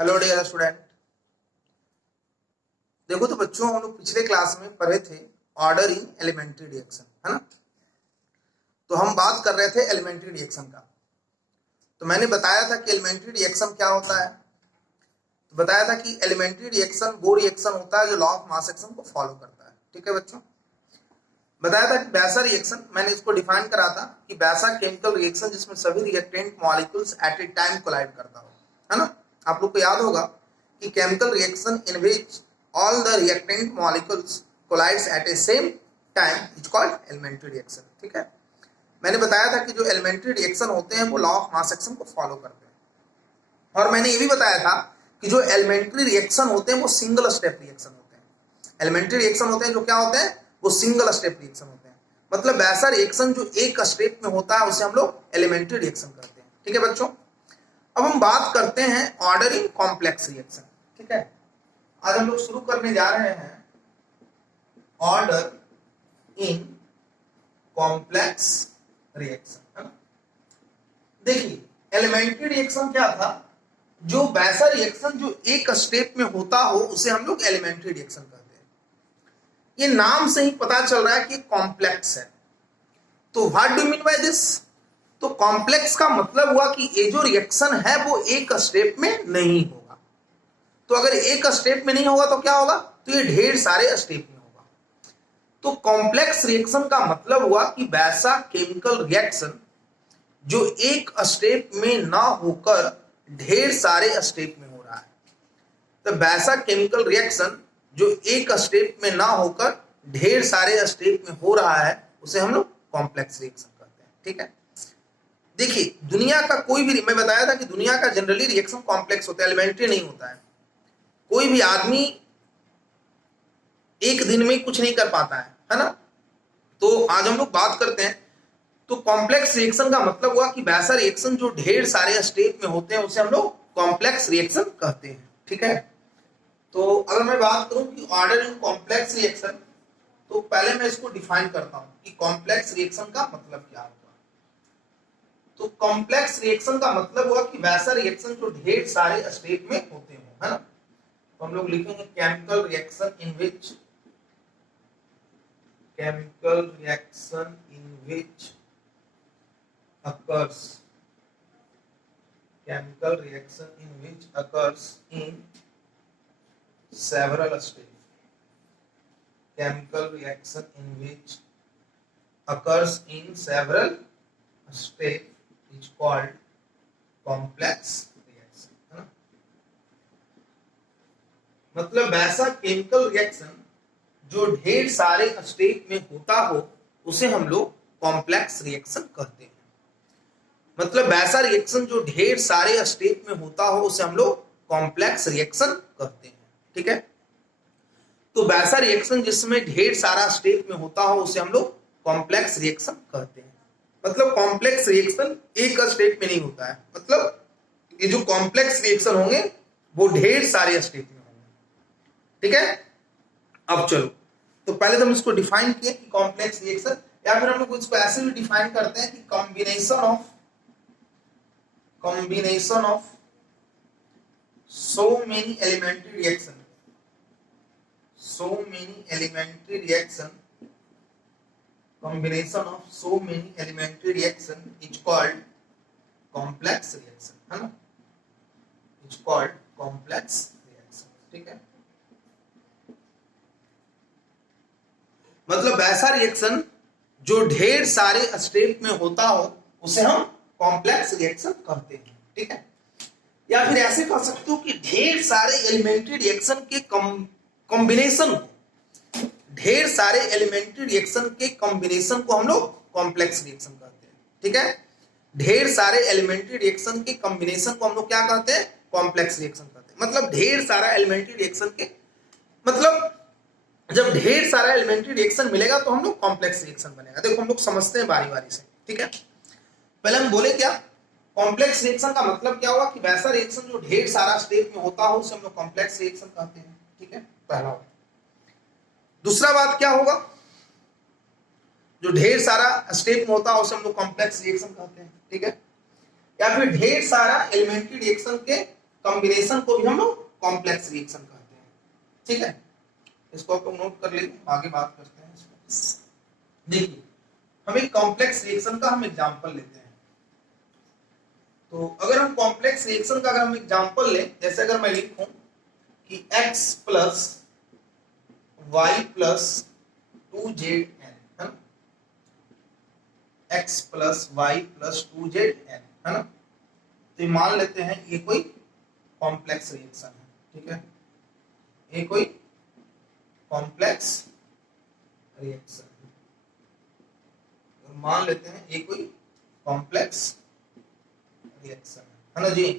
Hello dear student. देखो तो बच्चों, हम लोग पिछले क्लास में पढ़े थे ऑर्डर इन एलिमेंट्री रिएक्शन, है ना। तो हम बात कर रहे थे एलिमेंट्री रिएक्शन का। तो मैंने बताया था कि एलिमेंट्री रिएक्शन क्या होता है। तो बताया था कि एलिमेंट्री रिएक्शन वो रिएक्शन होता है जो लॉ ऑफ मास एक्शन को फॉलो करता है। ठीक है बच्चों। बताया था कि वैसा रिएक्शन, मैंने इसको डिफाइन करा था कि वैसा केमिकल रिएक्शन जिसमें सभी reactant molecules at a time collide करता हो, है ना। आप लोग को याद होगा कि chemical reaction in which all the reactant molecules collides at a same time is called elementary reaction। ठीक है। मैंने बताया था कि जो elementary reaction होते हैं वो लॉ ऑफ मास एक्शन को फॉलो करते हैं। और मैंने ये भी बताया था कि जो elementary reaction होते हैं वो सिंगल स्टेप रिएक्शन होते हैं। elementary reaction होते हैं जो क्या होते हैं, वो सिंगल स्टेप रिएक्शन होते हैं। मतलब वैसा रिएक्शन जो एक स्टेप में होता है उसे हम लोग elementary reaction कहते हैं। ठीक है बच्चों। अब हम बात करते हैं ऑर्डर इन कॉम्प्लेक्स रिएक्शन। ठीक है। आज हम लोग शुरू करने जा रहे हैं ऑर्डर इन कॉम्प्लेक्स रिएक्शन, है ना। देखिए एलिमेंट्री रिएक्शन क्या था, जो वैसा रिएक्शन जो एक स्टेप में होता हो उसे हम लोग एलिमेंट्री रिएक्शन कहते हैं। ये नाम से ही पता चल रहा है कि कॉम्प्लेक्स है। तो what do mean by this? तो कॉम्प्लेक्स का मतलब हुआ कि ये जो रिएक्शन है वो एक स्टेप में नहीं होगा। तो अगर एक स्टेप में नहीं होगा तो क्या होगा, तो ये ढेर सारे स्टेप में होगा। तो कॉम्प्लेक्स रिएक्शन का मतलब हुआ कि वैसा केमिकल रिएक्शन जो एक स्टेप में ना होकर ढेर सारे स्टेप में हो रहा है। तो वैसा केमिकल रिएक्शन जो एक स्टेप में ना होकर ढेर सारे स्टेप में हो रहा है उसे हम लोग कॉम्प्लेक्स रिएक्शन कहते हैं। ठीक है। देखिए दुनिया का कोई भी, मैं बताया था कि दुनिया का जनरली रिएक्शन कॉम्प्लेक्स होता है, एलिमेंट्री नहीं होता है। कोई भी आदमी एक दिन में कुछ नहीं कर पाता है ना। तो आज हम लोग बात करते हैं। तो कॉम्प्लेक्स रिएक्शन का मतलब हुआ कि वैसा रिएक्शन जो ढेर सारे स्टेप में होते हैं उसे हम लोग कॉम्प्लेक्स रिएक्शन कहते हैं। ठीक है। तो अगर मैं बात करूं कि ऑर्डर इन कॉम्प्लेक्स रिएक्शन, तो पहले मैं इसको डिफाइन करता हूं कि कॉम्प्लेक्स रिएक्शन का मतलब क्या होगा। तो कॉम्प्लेक्स रिएक्शन का मतलब हुआ कि वैसा रिएक्शन जो ढेर सारे स्टेप में होते हो, है ना। तो हम लोग लिखेंगे chemical reaction in which occurs chemical reaction in which occurs in several steps chemical reaction in which occurs in several steps is called complex reaction, है ना। मतलब वैसा केमिकल रिएक्शन जो ढेर सारे स्टेप में होता हो उसे हम लोग कॉम्प्लेक्स रिएक्शन कहते हैं। मतलब वैसा रिएक्शन जो ढेर सारे स्टेप में होता हो उसे हम लोग कॉम्प्लेक्स रिएक्शन कहते हैं। ठीक है। तो वैसा रिएक्शन जिसमें ढेर सारा स्टेप में होता हो उसे हम लोग कॉम्प्लेक्स रिएक्शन कहते हैं। मतलब कॉम्प्लेक्स रिएक्शन एक स्टेप में नहीं होता है। मतलब ये जो कॉम्प्लेक्स रिएक्शन होंगे वो ढेर सारे स्टेप में होंगे। ठीक है। अब चलो, तो पहले तो हम इसको डिफाइन किए कि कॉम्प्लेक्स रिएक्शन, या फिर हम लोग इसको ऐसे भी डिफाइन करते हैं कि combination of so many elementary reaction combination of so many elementary reaction is called complex reaction, है ना। It's called complex reaction। ठीक है। मतलब वैसा रिएक्शन जो ढेर सारे स्टेप में होता हो उसे हम कॉम्प्लेक्स रिएक्शन कहते हैं। ठीक है। या फिर ऐसे कह सकते हो कि ढेर सारे एलिमेंट्री रिएक्शन के कॉम्बिनेशन को हम लोग कॉम्प्लेक्स रिएक्शन कहते हैं। ठीक है। ढेर सारे एलिमेंट्री रिएक्शन के कॉम्बिनेशन को हम लोग क्या कहते हैं, कॉम्प्लेक्स रिएक्शन कहते हैं। मतलब ढेर सारा एलिमेंट्री रिएक्शन के, मतलब जब ढेर सारा एलिमेंट्री रिएक्शन मिलेगा तो हम लोग कॉम्प्लेक्स रिएक्शन बनेगा। देखो हम लोग समझते हैं बारी बारी से। ठीक है। पहले हम बोले क्या, कॉम्प्लेक्स रिएक्शन का मतलब क्या हुआ कि वैसा रिएक्शन जो ढेर सारा स्टेप में होता हो उसे हम लोग कॉम्प्लेक्स रिएक्शन कहते हैं। ठीक है, पहला बात। दूसरा बात क्या होगा, जो ढेर सारा स्टेप में होता हो उसे हम लोग कॉम्प्लेक्स रिएक्शन कहते हैं। ठीक है। या फिर ढेर सारा एलिमेंट्री रिएक्शन के कॉम्बिनेशन को भी हम लोग कॉम्प्लेक्स रिएक्शन कहते हैं। ठीक है, इसको आप नोट कर लीजिए, आगे बात करते हैं इसमें। देखिए, हम एक कॉम्प्लेक्स रिएक्शन का हम एग्जांपल लेते हैं। तो अगर हम कॉम्प्लेक्स रिएक्शन का अगर हम एग्जांपल लें, जैसे अगर मैं लिखूं कि x plus Y plus 2zn, है ना, x plus Y plus 2zn, है ना, तो मान लेते हैं ये कोई कॉम्प्लेक्स रिएक्शन है। ठीक है, ये कोई कॉम्प्लेक्स रिएक्शन मान लेते हैं, ये कोई कॉम्प्लेक्स रिएक्शन है ना जी।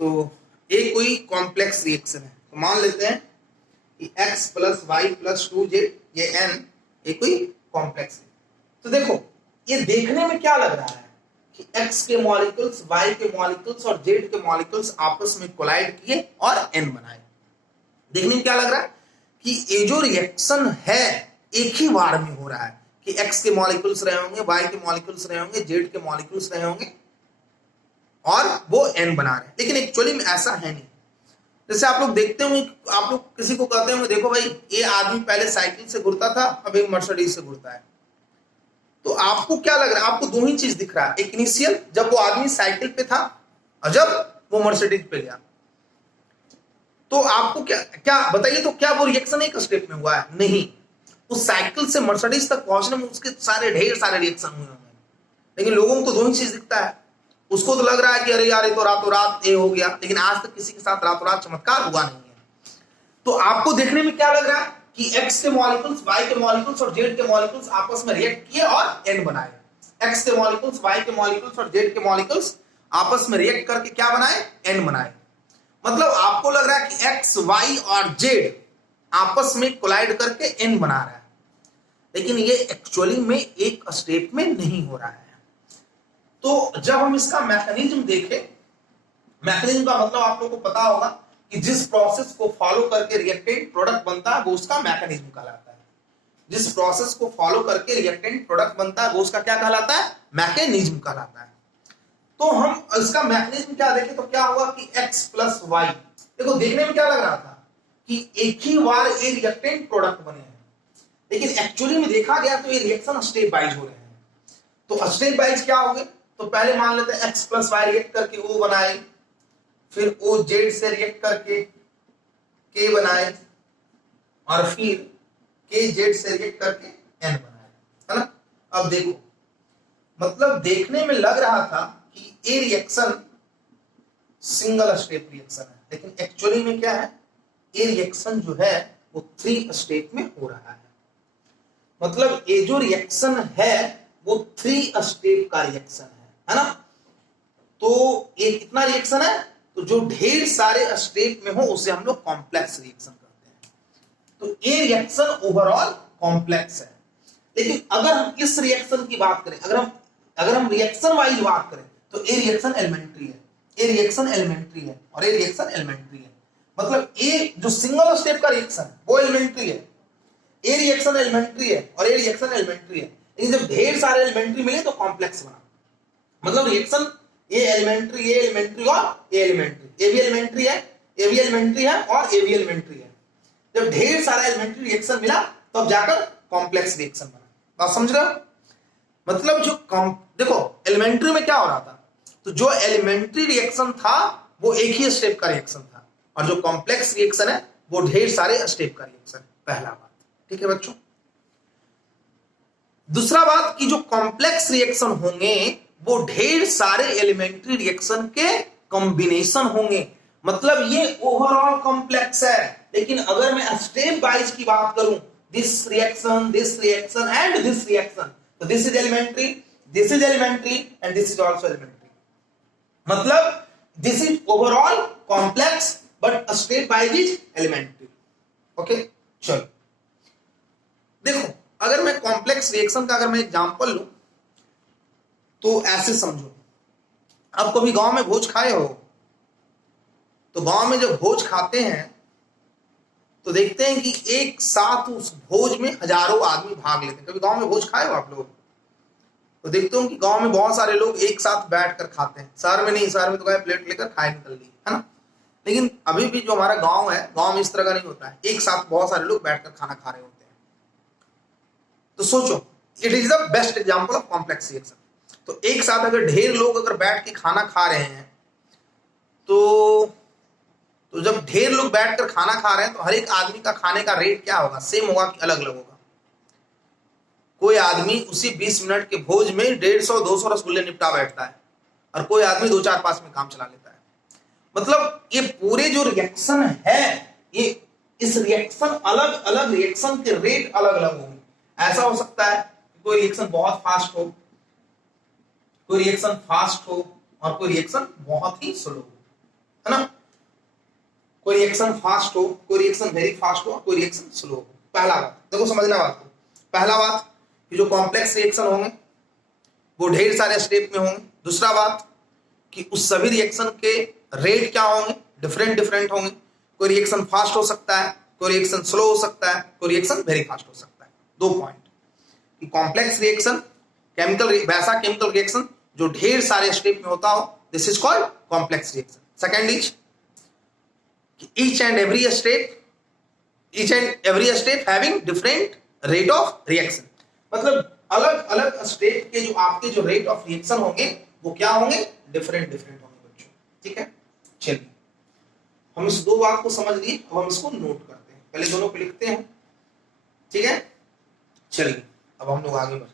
तो ये कोई कॉम्प्लेक्स रिएक्शन है, तो मान लेते हैं कि x plus Y plus 2z ये n ये कोई कॉम्प्लेक्स है। तो देखो, ये देखने में क्या लग रहा है कि x के मॉलिक्यूल्स, y के मॉलिक्यूल्स और z के मॉलिक्यूल्स आपस में कोलाइड किए और n बनाए। देखने में क्या लग रहा है कि ये जो रिएक्शन है एक ही बार में हो रहा है कि x के मॉलिक्यूल्स रहे होंगे, y के मॉलिक्यूल्स रहे होंगे, z के मॉलिक्यूल्स रहे होंगे और वो n बना रहे हैं। लेकिन एक्चुअली में ऐसा है नहीं। जैसे आप लोग देखते होंगे, आप लोग किसी को कहते होंगे देखो भाई ये आदमी पहले साइकिल से घुरता था, अब एक मर्सिडीज से घुरता है, तो आपको क्या लग रहा है? आपको दो ही चीज दिख रहा है, एक इनिशियल जब वो आदमी साइकिल पे था और जब वो मर्सिडीज पे गया। तो आपको क्या क्या बताइए, तो क्या वो रिएक्शन एक स्टेप में हुआ है? नहीं, उस साइकिल से मर्सिडीज तक पहुंचने में उसके ढेर सारे रिएक्शन हुए होंगे। लेकिन लोगों को तो दो ही चीज दिखता है। उसको तो लग रहा है कि अरे यार ये तो रातों रात ये हो गया, लेकिन आज तक किसी के साथ रातों रात चमत्कार हुआ नहीं है। तो आपको देखने में क्या लग रहा है कि x के मॉलिक्यूल्स, y के मॉलिक्यूल्स और z के मॉलिक्यूल्स आपस में रिएक्ट किए और n बनाए। x के मॉलिक्यूल्स, y के मॉलिक्यूल्स और z के मॉलिक्यूल्स आपस में रिएक्ट करके क्या बनाए? n बनाए। मतलब आपको लग रहा है कि x, y और z आपस में कोलाइड करके n बना रहा है, लेकिन ये एक्चुअली में एक स्टेप में नहीं हो रहा है। तो जब हम इसका मैकेनिज्म देखें, मैकेनिज्म का मतलब आप लोगों को पता होगा कि जिस प्रोसेस को फॉलो करके रिएक्टेंट प्रोडक्ट बनता है वो उसका मैकेनिज्म कहलाता है। जिस प्रोसेस को फॉलो करके रिएक्टेंट प्रोडक्ट बनता है वो उसका क्या कहलाता है? मैकेनिज्म कहलाता है। तो हम इसका मैकेनिज्म क्या देखें तो क्या हुआ कि x प्लस वाई, देखो देखने में क्या लग रहा था कि एक ही बार ये रिएक्टेंट प्रोडक्ट बने हैं, लेकिन एक्चुअली में देखा गया तो ये रिएक्शन स्टेप वाइज हो रहे हैं। तो स्टेप वाइज क्या हो गए? तो पहले मान लेते हैं x प्लस वाई रिएक्ट करके O बनाए, फिर O Z से रिएक्ट करके K बनाए और फिर K Z से रिएक्ट करके N बनाए, है ना। अब देखो, मतलब देखने में लग रहा था कि ये रिएक्शन सिंगल स्टेप रिएक्शन है, लेकिन एक्चुअली में क्या है? ये रिएक्शन जो है वो 3 स्टेप में हो रहा है। मतलब ये जो रिएक्शन है वो 3 स्टेप का रिएक्शन है ना। तो ये कितना रिएक्शन है? तो जो ढेर सारे स्टेप में हो उसे हम लोग कॉम्प्लेक्स रिएक्शन कहते हैं। तो ये रिएक्शन ओवरऑल कॉम्प्लेक्स है। लेकिन अगर हम इस रिएक्शन की बात करें, अगर हम रिएक्शन वाइज बात करें तो ये रिएक्शन एलिमेंट्री है, ये रिएक्शन एलिमेंट्री है और ये रिएक्शन एलिमेंट्री है। मतलब ये जो सिंगल स्टेप का रिएक्शन है वो एलिमेंट्री है, ये रिएक्शन एलिमेंट्री है और ये रिएक्शन एलिमेंट्री है। लेकिन जब ढेर सारे एलिमेंट्री मिले तो कॉम्प्लेक्स बना। मतलब रिएक्शन ये एलिमेंट्री, ये एलिमेंट्री और ये एलिमेंट्री, ये भी एलिमेंट्री है, ये भी एलिमेंट्री है और ये भी एलिमेंट्री है। जब ढेर सारा एलिमेंट्री रिएक्शन मिला तब तो जाकर कॉम्प्लेक्स रिएक्शन बना। बात समझ रहे हो? मतलब जो देखो एलिमेंट्री में क्या हो रहा था, तो जो एलिमेंट्री रिएक्शन था वो एक ही स्टेप का रिएक्शन था और जो कॉम्प्लेक्स रिएक्शन है वो ढेर सारे स्टेप का रिएक्शन। पहला बात, ठीक है बच्चों। दूसरा बात कि जो कॉम्प्लेक्स रिएक्शन होंगे वो ढेर सारे एलिमेंट्री रिएक्शन के कॉम्बिनेशन होंगे। मतलब ये ओवरऑल कॉम्प्लेक्स है, लेकिन अगर मैं स्टेप वाइज की बात करूं, this reaction and this reaction, तो this is elementary and this is also elementary. मतलब this is overall complex but step wise is elementary. Okay, चलो देखो, अगर मैं कॉम्प्लेक्स रिएक्शन का अगर मैं एग्जांपल लूं तो ऐसे समझो, आप कभी गांव में भोज खाए हो? तो गांव में जब भोज खाते हैं तो देखते हैं कि एक साथ उस भोज में हजारों आदमी भाग लेते हैं। कभी गांव में भोज खाए हो आप लोग? तो देखते हो कि गांव में बहुत सारे लोग एक साथ बैठ कर खाते हैं, शहर में नहीं, शहर में तो क्या प्लेट लेकर खाए निकल ली, है ना। लेकिन अभी भी जो हमारा गांव है, गांव में इस तरह का नहीं होता है, एक साथ बहुत सारे लोग बैठकर खाना खा रहे होते हैं। तो सोचो, it is the best example of complex reaction. तो एक साथ अगर ढेर लोग अगर बैठ के खाना खा रहे हैं, तो जब ढेर लोग बैठकर खाना खा रहे हैं तो हर एक आदमी का खाने का रेट क्या होगा, सेम होगा कि अलग अलग होगा। कोई आदमी उसी 20 मिनट के भोज में 150-200 रसगुल्ले निपटा बैठता है, और कोई आदमी 2-4-5 में काम चला लेता है। मतलब ये पूरे जो रिएक्शन है, ये इस रिएक्शन, अलग अलग रिएक्शन के रेट अलग अलग होंगे। ऐसा हो सकता है कोई रिएक्शन बहुत फास्ट हो, कोई रिएक्शन फास्ट हो, और कोई रिएक्शन बहुत ही स्लो हो, है ना। कोई रिएक्शन फास्ट हो, कोई रिएक्शन वेरी फास्ट हो, कोई रिएक्शन स्लो हो। पहला बात देखो, समझना बात को। पहला बात कि जो कॉम्प्लेक्स रिएक्शन होंगे वो ढेर सारे स्टेप में होंगे। दूसरा बात कि उस सभी रिएक्शन के रेट क्या होंगे, डिफरेंट डिफरेंट होंगे। कोई रिएक्शन फास्ट हो सकता है, कोई रिएक्शन स्लो हो सकता है, कोई रिएक्शन वेरी फास्ट हो सकता है। 2 पॉइंट कि कॉम्प्लेक्स रिएक्शन, वैसा केमिकल रिएक्शन जो ढेर सारे स्टेप में होता हो, this is called complex reaction. Second is each and every step having different rate of reaction। मतलब अलग अलग स्टेप के जो आपके जो रेट ऑफ रिएक्शन होंगे वो क्या होंगे, डिफरेंट डिफरेंट होंगे बच्चों, ठीक है। चलिए, हम इस 2 बात को समझ लिए, अब हम इसको नोट करते हैं। पहले दोनों को लिखते हैं, ठीक है। चलिए, अब हम लोग आगे बढ़ते हैं।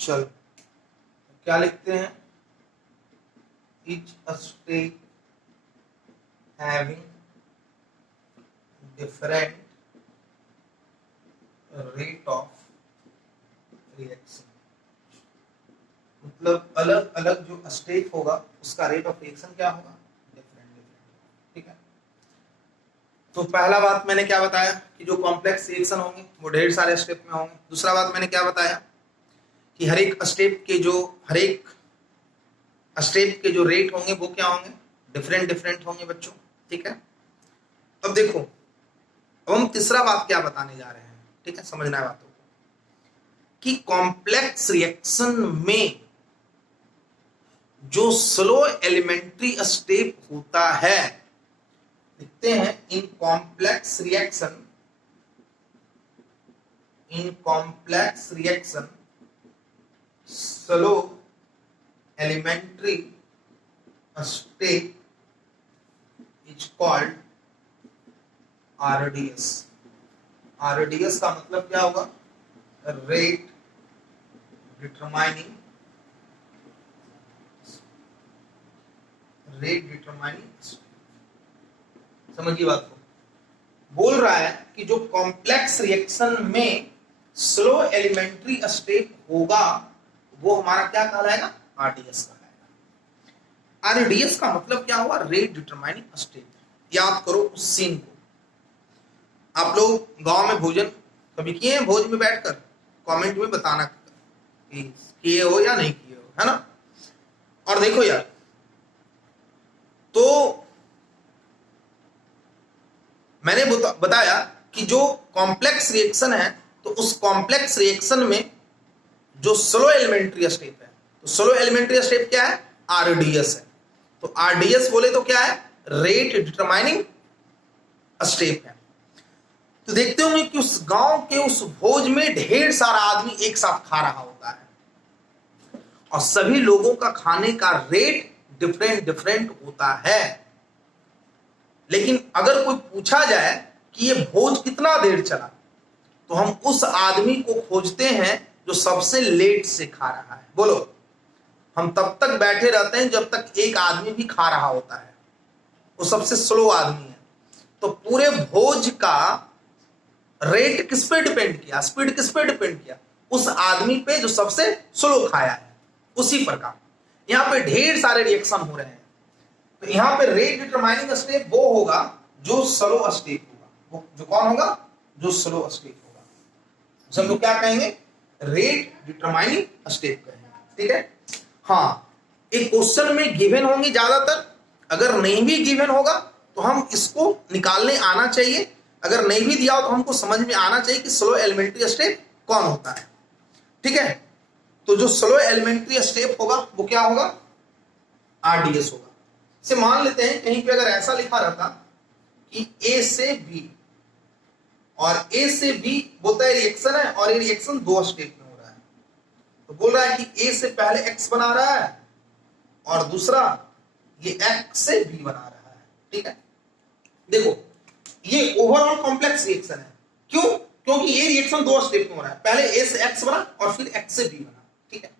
चलो, क्या लिखते हैं, each step having different rate of reaction। मतलब अलग अलग जो स्टेप होगा उसका रेट ऑफ रिएक्शन क्या होगा, डिफरेंट डिफरेंट, ठीक है। तो पहला बात मैंने क्या बताया कि जो कॉम्प्लेक्स रिएक्शन होंगे वो ढेर सारे स्टेप में होंगे। दूसरा बात मैंने क्या बताया कि हर एक स्टेप के जो रेट होंगे वो क्या होंगे, डिफरेंट डिफरेंट होंगे बच्चों, ठीक है। अब देखो, अब हम तीसरा बात क्या बताने जा रहे हैं, ठीक है, समझना है बातों को कि कॉम्प्लेक्स रिएक्शन में जो स्लो एलिमेंट्री स्टेप होता है, लिखते हैं in complex reaction slow elementary step is called RDS। RDS का मतलब क्या होगा, रेट डिटरमाइनिंग समझिए बात को। बोल रहा है कि जो कॉम्प्लेक्स रिएक्शन में स्लो एलिमेंट्री स्टेप होगा वो हमारा क्या कहलाएगा, आरडीएस कहलाएगा। आरडीएस का मतलब क्या हुआ, रेट डिटरमाइनिंग स्टेप। याद करो उस सीन को। आप लोग गांव में भोजन कभी किए हैं, भोज में बैठकर कमेंट में बताना कि किए हो या नहीं किए हो, है ना। और देखो यार, तो मैंने बताया कि जो कॉम्प्लेक्स रिएक्शन है, तो उस कॉम्प्लेक्स रिएक्शन में जो स्लो एलिमेंट्री स्टेप है, तो स्लो एलिमेंट्री स्टेप क्या है, आरडीएस है। तो आरडीएस बोले तो क्या है, रेट डिटरमाइनिंग स्टेप है। तो देखते होंगे कि उस गांव के उस भोज में ढेर सारा आदमी एक साथ खा रहा होता है और सभी लोगों का खाने का रेट डिफरेंट डिफरेंट होता है। लेकिन अगर कोई पूछा जाए कि ये भोज कितना देर चला, तो हम उस आदमी को खोजते हैं जो सबसे लेट से खा रहा है। बोलो, हम तब तक बैठे रहते हैं जब तक एक आदमी भी खा रहा होता है, वो सबसे स्लो आदमी है। तो पूरे भोज का रेट किस पे डिपेंड किया, स्पीड किस पे डिपेंड किया, उस आदमी पे जो सबसे स्लो खाया है। उसी प्रकार यहां पे ढेर सारे रिएक्शन हो रहे हैं, तो यहाँ पे रेट डिटरमाइनिंग स्टेप वो होगा जो स्लो स्टेप होगा। वो जो कौन होगा? जो स्लो स्टेप होगा, उसे हम लोग क्या कहेंगे? रेट डिटरमाइनिंग स्टेप कहेंगे। ठीक है। हाँ, एक क्वेश्चन में गिवन होंगे ज्यादातर, अगर नहीं भी गिवन होगा तो हम इसको निकालने आना चाहिए, अगर नहीं भी दिया हो तो हमको समझ में आना चाहिए कि स्लो एलिमेंट्री स्टेप कौन होता है। ठीक है। तो जो स्लो एलिमेंट्री स्टेप होगा वो क्या होगा? आरडीएस होगा। से मान लेते हैं कहीं पे अगर ऐसा लिखा रहता कि ए से बी, और ए से बी बोलता है रिएक्शन है, और ये रिएक्शन 2 स्टेप में हो रहा है, तो बोल रहा है कि ए से पहले एक्स बना रहा है और दूसरा ये एक्स से बी बना रहा है। ठीक है। देखो ये ओवरऑल कॉम्प्लेक्स रिएक्शन है। क्यों? क्योंकि ये रिएक्शन 2 स्टेप में हो रहा है, पहले ए से एक्स बना और फिर एक्स से बी बना। ठीक है।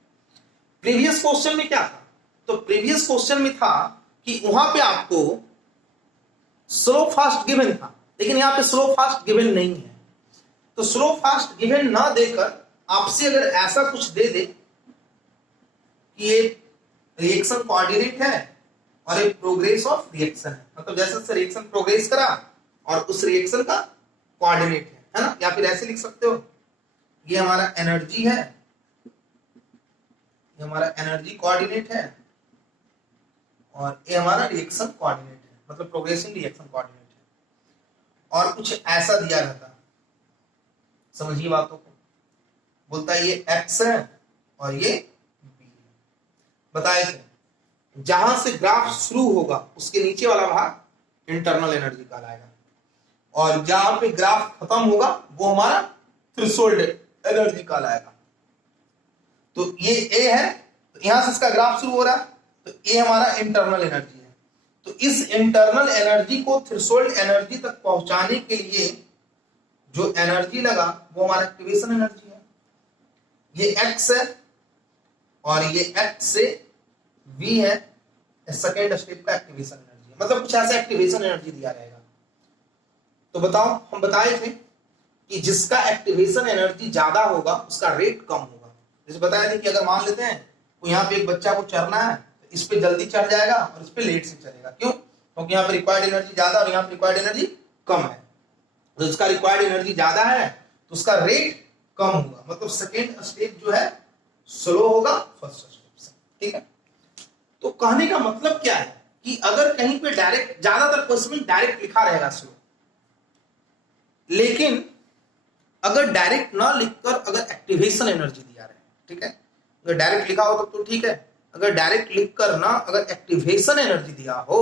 प्रीवियस क्वेश्चन में क्या था? तो प्रीवियस क्वेश्चन में था कि वहां पे आपको स्लो फास्ट गिवन था, लेकिन यहां पे स्लो फास्ट गिवन नहीं है। तो स्लो फास्ट गिवन ना देकर आपसे अगर ऐसा कुछ दे दे कि ये रिएक्शन कोऑर्डिनेट है और ये प्रोग्रेस ऑफ रिएक्शन है, मतलब जैसे रिएक्शन प्रोग्रेस करा और उस रिएक्शन का कोऑर्डिनेट है ना, या फिर ऐसे लिख सकते हो ये हमारा एनर्जी है, ये हमारा एनर्जी कोऑर्डिनेट है और ये हमारा रिएक्शन कोऑर्डिनेट है, मतलब प्रोग्रेसिव रिएक्शन कोऑर्डिनेट है, और कुछ ऐसा दिया रहता। समझिए बातों को। बोलता है ये x है और ये b है। बताए थे जहां से ग्राफ शुरू होगा उसके नीचे वाला भाग इंटरनल एनर्जी कहलाएगा, और जहां पे ग्राफ खत्म होगा वो हमारा थ्रेशोल्ड एनर्जी कहलाएगा। तो ये ए है, तो यहां से इसका ग्राफ शुरू हो रहा है, तो ए हमारा इंटरनल एनर्जी है। तो इस इंटरनल एनर्जी को थ्रेशोल्ड एनर्जी तक पहुंचाने के लिए जो एनर्जी लगा वो हमारा एक्टिवेशन एनर्जी है। ये x है और ये x से v है, सेकेंड स्टेप का एक्टिवेशन एनर्जी है, मतलब कुछ ऐसा एक्टिवेशन एनर्जी दिया रहेगा। तो बताओ, हम बताए थे कि जिसका एक्टिवेशन एनर्जी ज्यादा होगा उसका रेट कम होगा। जैसे बताया थे कि अगर मान लेते हैं तो यहाँ पे एक बच्चा को चढ़ना है, तो इस पे जल्दी चढ़ जाएगा और इस पे लेट से चढ़ेगा। क्यों? क्योंकि यहाँ पे रिक्वायर्ड एनर्जी ज्यादा और यहाँ पे रिक्वायर्ड एनर्जी कम है। तो इसका रिक्वायर्ड एनर्जी ज्यादा है तो उसका रेट कम होगा, मतलब सेकेंड स्टेप जो है स्लो होगा फर्स्ट स्टेप से। ठीक है। तो कहने का मतलब क्या है कि अगर कहीं पे डायरेक्ट, ज्यादातर क्वेश्चन में डायरेक्ट लिखा रहेगा स्लो, लेकिन अगर डायरेक्ट ना लिखकर अगर एक्टिवेशन एनर्जी दिया रहे, ठीक है, अगर डायरेक्ट लिखा हो तो ठीक है, अगर डायरेक्ट लिखकर ना अगर एक्टिवेशन एनर्जी दिया हो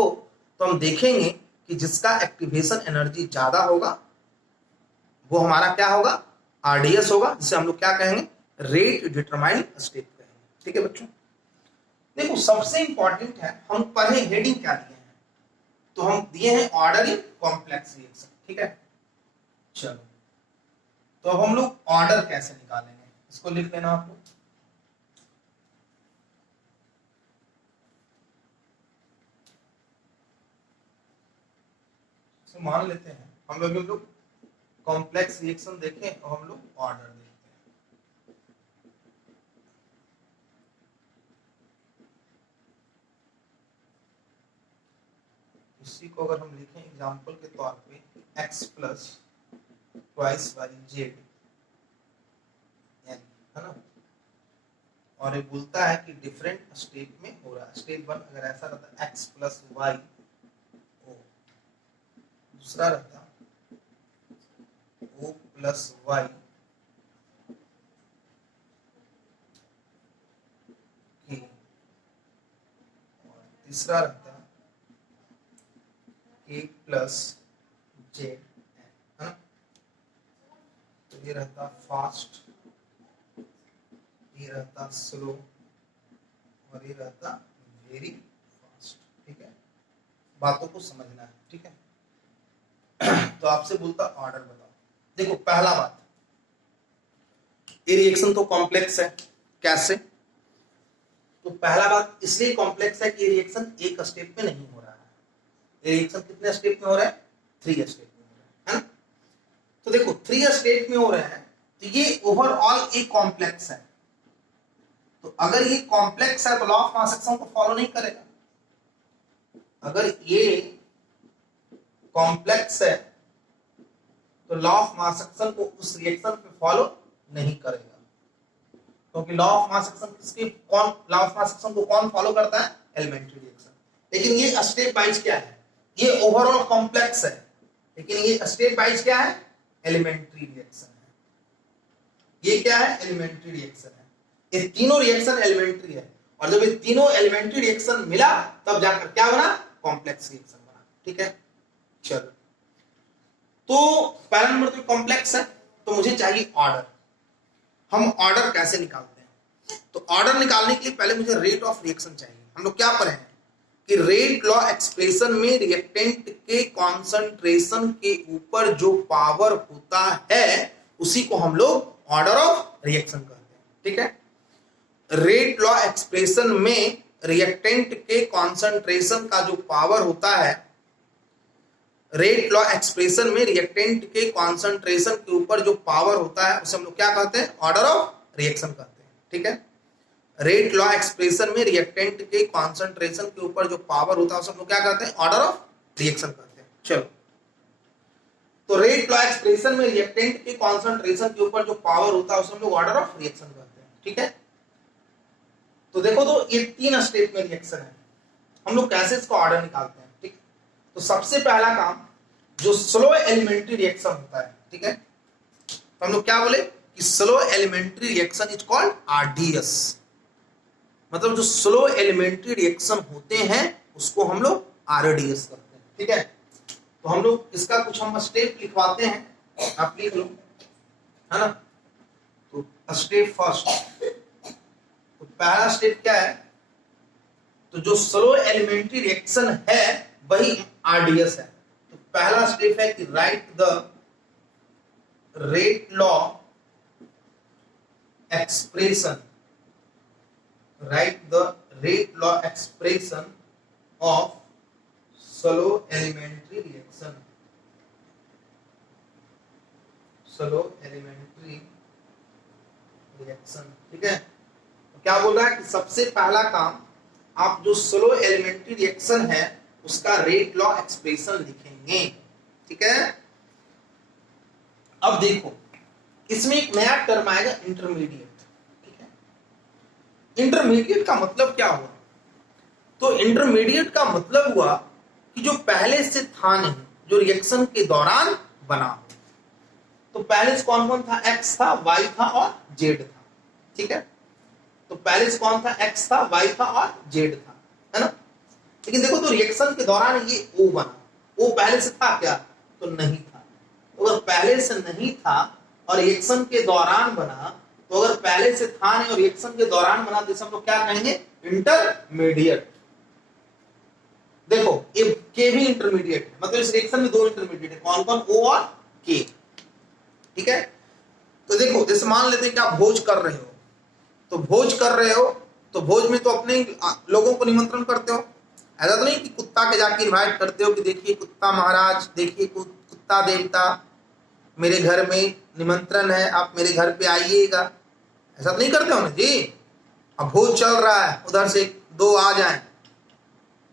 तो हम देखेंगे कि जिसका एक्टिवेशन एनर्जी ज्यादा होगा वो हमारा क्या होगा? आरडीएस होगा, जिसे हम लोग क्या कहेंगे? रेट डिटरमाइनिंग स्टेप कहेंगे। ठीक है बच्चों। देखो सबसे इंपॉर्टेंट है, हम पढ़े हेडिंग क्या दिए हैं, तो हम दिए हैं ऑर्डर इन कॉम्प्लेक्स रिएक्शन। ठीक है। चलो तो अब हम लोग ऑर्डर कैसे निकालेंगे, इसको लिख लेना आप लोग। मान लेते हैं हम लोग कॉम्प्लेक्स रिएक्शन देखें और हम लोग ऑर्डर देखते हैं। इसी को अगर हम लिखें एग्जांपल के तौर पे x plus twice y z है ना, और ये बोलता है कि डिफरेंट स्टेप में हो रहा है। स्टेप 1 अगर ऐसा रहता है x प्लस वाई ओ, दूसरा रहता o प्लस वाई के, और तीसरा रहता a प्लस जेड है ना। तो ये रहता फास्ट, ये रहता स्लो और ये रहता वेरी फास्ट। ठीक है, बातों को समझना है। ठीक है। तो आपसे बोलता ऑर्डर बताओ। देखो पहला बात, ये रिएक्शन तो कॉम्प्लेक्स है। कैसे? तो पहला बात इसलिए कॉम्प्लेक्स है कि ये रिएक्शन एक स्टेप में नहीं हो रहा है। ये रिएक्शन कितने स्टेप में हो रहा है? 3 स्टेप में हो रहा है ना। तो देखो 3 स्टेप में हो रहे हैं, तो ये ओवरऑल एक कॉम्प्लेक्स है। तो अगर ये कॉम्प्लेक्स है तो लॉ ऑफ मास एक्शन को फॉलो नहीं करेगा। अगर ये कॉम्प्लेक्स है तो लॉ ऑफ मास एक्शन को उस रिएक्शन पे फॉलो नहीं करेगा, क्योंकि law of mass action law of mass action को कौन फॉलो करता है? Elementary reaction. लेकिन ये स्टेप वाइज क्या है? ये ओवरऑल कॉम्प्लेक्स है, लेकिन ये स्टेप वाइज क्या है? एलिमेंट्री रिएक्शन है। ये क्या है? एलिमेंट्री रिएक्शन है। ये तीनों रिएक्शन एलिमेंट्री है, और जब ये तीनों एलिमेंट्री रिएक्शन मिला तब जाकर क्या बना? कॉम्प्लेक्स रिएक्शन बना। ठीक है, चलो। तो पहला नंबर तो कॉम्प्लेक्स है, तो मुझे चाहिए ऑर्डर। हम ऑर्डर कैसे निकालते हैं? तो ऑर्डर निकालने के लिए पहले मुझे रेट ऑफ रिएक्शन चाहिए। हम लोग क्या पढ़े हैं कि रेट लॉ एक्सप्रेशन में रिएक्टेंट के कॉन्सेंट्रेशन के ऊपर जो पावर होता है उसी को हम लोग ऑर्डर ऑफ रिएक्शन कहते हैं। ठीक है, रेट लॉ एक्सप्रेशन में रिएक्टेंट के कॉन्सेंट्रेशन का जो पावर होता है, रेट लॉ एक्सप्रेशन में रिएक्टेंट के कॉन्सेंट्रेशन के ऊपर जो पावर होता है उसे हम लोग क्या कहते हैं? ऑर्डर ऑफ रिएक्शन कहते हैं। ठीक है, रेट लॉ एक्सप्रेशन में रिएक्टेंट के कॉन्सेंट्रेशन के ऊपर जो पावर होता है उसे हम लोग क्या कहते हैं? ऑर्डर ऑफ रिएक्शन कहते हैं। चलो, तो रेट लॉ एक्सप्रेशन में रिएक्टेंट के कॉन्सेंट्रेशन के ऊपर जो पावर होता है उसे हम लोग ऑर्डर ऑफ रिएक्शन कहते हैं। ठीक है, तो देखो, तो ये तीन स्टेप में रिएक्शन है। हम लोग कैसे इसका ऑर्डर निकालते हैं? ठीक, तो सबसे पहला काम जो स्लो एलिमेंट्री रिएक्शन होता है, ठीक है, तो हम लोग क्या बोले कि slow elementary reaction is called RDS. मतलब जो स्लो एलिमेंट्री रिएक्शन होते हैं उसको हम लोग आरडीएस करते हैं। ठीक है, तो हम लोग इसका कुछ हम स्टेप लिखवाते हैं, आप लिख लो, है ना। तो स्टेप फर्स्ट, तो पहला स्टेप क्या है? तो जो स्लो एलिमेंट्री रिएक्शन है वही आरडीएस है। तो पहला स्टेप है कि right the rate law expression, write the rate law expression of slow elementary reaction. Slow elementary reaction, ठीक है। तो क्या बोल रहा है कि सबसे पहला काम आप जो स्लो एलिमेंट्री रिएक्शन है उसका रेट लॉ एक्सप्रेशन लिखेंगे। ठीक है, अब देखो इसमें एक नया टर्म आएगा, इंटरमीडिएट। इंटरमीडिएट का मतलब क्या हुआ? तो इंटरमीडिएट का मतलब हुआ कि जो पहले से था नहीं, जो रिएक्शन के दौरान बना। तो पहले से कौन कौन था? एक्स था, वाई था और जेड था। ठीक है, तो पहले से कौन था? एक्स था, वाई था और जेड था, है ना। लेकिन देखो, तो रिएक्शन के दौरान ये ओ बना। ओ पहले से था क्या? तो नहीं था। तो अगर पहले से नहीं था और रिएक्शन के दौरान बना, तो अगर पहले से था नहीं और रिएक्शन के दौरान बना तो हम लोग क्या कहेंगे? इंटरमीडिएट। देखो, ये के भी इंटरमीडिएट है, मतलब इस रिएक्शन में दो इंटरमीडिएट है, कौन कौन? ओ और के। ठीक है, तो देखो, जैसे मान लेते हैं कि आप भोज कर रहे हो, तो भोज कर रहे हो तो भोज में तो अपने लोगों को निमंत्रण करते हो। ऐसा तो नहीं कि कुत्ता के जाके इन्वाइट करते हो कि देखिए कुत्ता महाराज, देखिए कुत्ता देवता, मेरे घर में निमंत्रण है, आप मेरे घर पे आइएगा। ऐसा तो नहीं करते हो ना जी। अब भोज चल रहा है, उधर से दो आ जाएं,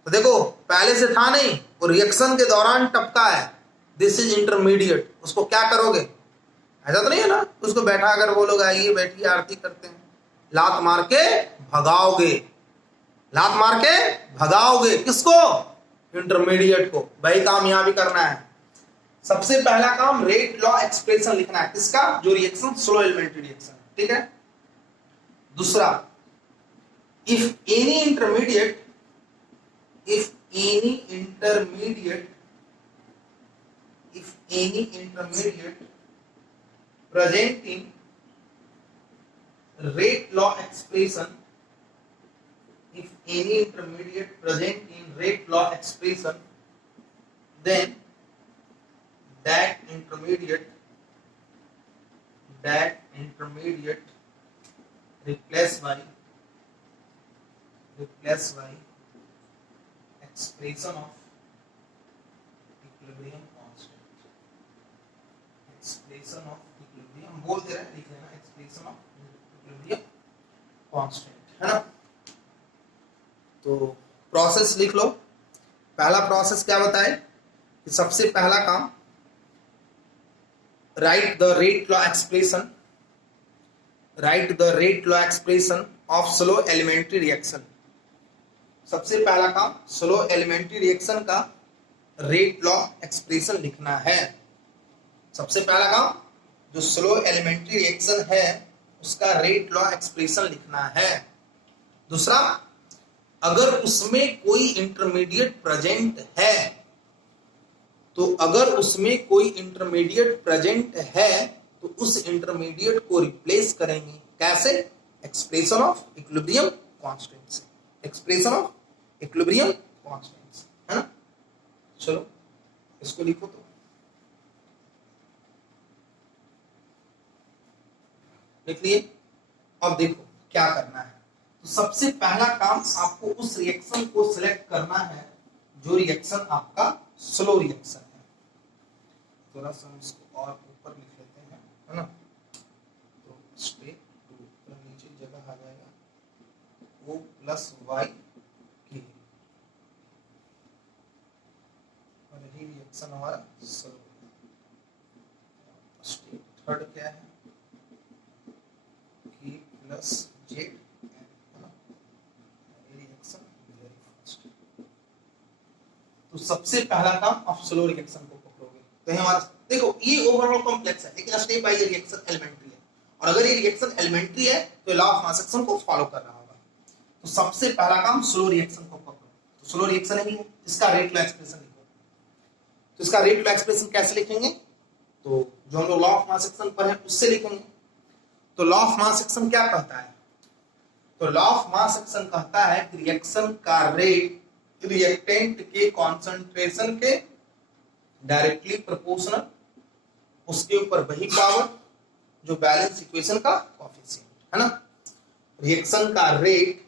तो देखो पहले से था नहीं, वो रिएक्शन के दौरान टपका है, दिस इज इंटरमीडिएट। उसको क्या करोगे? ऐसा तो नहीं है ना, उसको बैठा कर बोलोगे आइए बैठिए आरती करते हैं, लात मार के भगाओगे। लात मार के भगाओगे किसको? इंटरमीडिएट को। वही काम यहां भी करना है। सबसे पहला काम रेट लॉ एक्सप्रेशन लिखना है, किसका? जो रिएक्शन स्लो एलिमेंट्री रिएक्शन। ठीक है, दूसरा, if any intermediate present in rate law expression, if any intermediate present in rate law expression, then that intermediate replaced by expression of equilibrium constant। expression of equilibrium बोल दे रहे हैं, लिख लेना, expression of equilibrium constant, है ना। तो process लिख लो, पहला प्रोसेस क्या बताए कि सबसे पहला काम write the rate law expression, write the rate law expression of slow elementary reaction. सबसे पहला काम स्लो एलिमेंट्री रिएक्शन का रेट लॉ एक्सप्रेशन लिखना है। सबसे पहला काम जो स्लो एलिमेंट्री रिएक्शन है उसका रेट लॉ एक्सप्रेशन लिखना है। दूसरा, अगर उसमें कोई इंटरमीडिएट प्रेजेंट है, तो अगर उसमें कोई इंटरमीडिएट प्रेजेंट है तो उस इंटरमीडिएट को रिप्लेस करेंगे। कैसे? एक्सप्रेशन ऑफ इक्विलिब्रियम कांस्टेंट से, एक्सप्रेशन ऑफ इक्विलिब्रियम कांस्टेंट से, है ना। चलो इसको लिखो तो लिख लिए। अब देखो क्या करना है। तो सबसे पहला काम आपको उस रिएक्शन को सिलेक्ट करना है जो रिएक्शन आपका स्लो रिएक्शन है। थोड़ा सा हम इसको और ऊपर लिख लेते हैं, है ना। तो स्टेप 2 तो नीचे जगह आ जाएगा O प्लस वाई के, और यही रिएक्शन हमारा स्लो। स्टेप 3 क्या है? K प्लस जेड, तो सबसे पहला काम आप स्लो रिएक्शन को पकड़ोगे। तो हमारा देखो ये ओवरऑल कॉम्प्लेक्स है लेकिन स्टेप बाय रिएक्शन एलिमेंट्री है, और अगर ये रिएक्शन एलिमेंट्री है तो लॉ ऑफ मास एक्शन को फॉलो कर रहा होगा। तो सबसे पहला काम स्लो रिएक्शन को पकड़ो। तो स्लो रिएक्शन ही है, इसका रेट लॉ एक्सप्रेशन लिखो। तो इसका रेट लॉ एक्सप्रेशन कैसे लिखेंगे? तो जो हम लोग लॉ ऑफ मास एक्शन पर है उससे लिखेंगे। तो लॉ ऑफ मास एक्शन क्या कहता है? तो लॉ ऑफ मास एक्शन कहता है कि रिएक्शन का रेट रिएक्टेंट के कॉन्सेंट्रेशन के डायरेक्टली प्रोपोर्शनल, उसके ऊपर वही पावर जो बैलेंस इक्वेशन का कोएफिशिएंट, है ना। रिएक्शन का रेट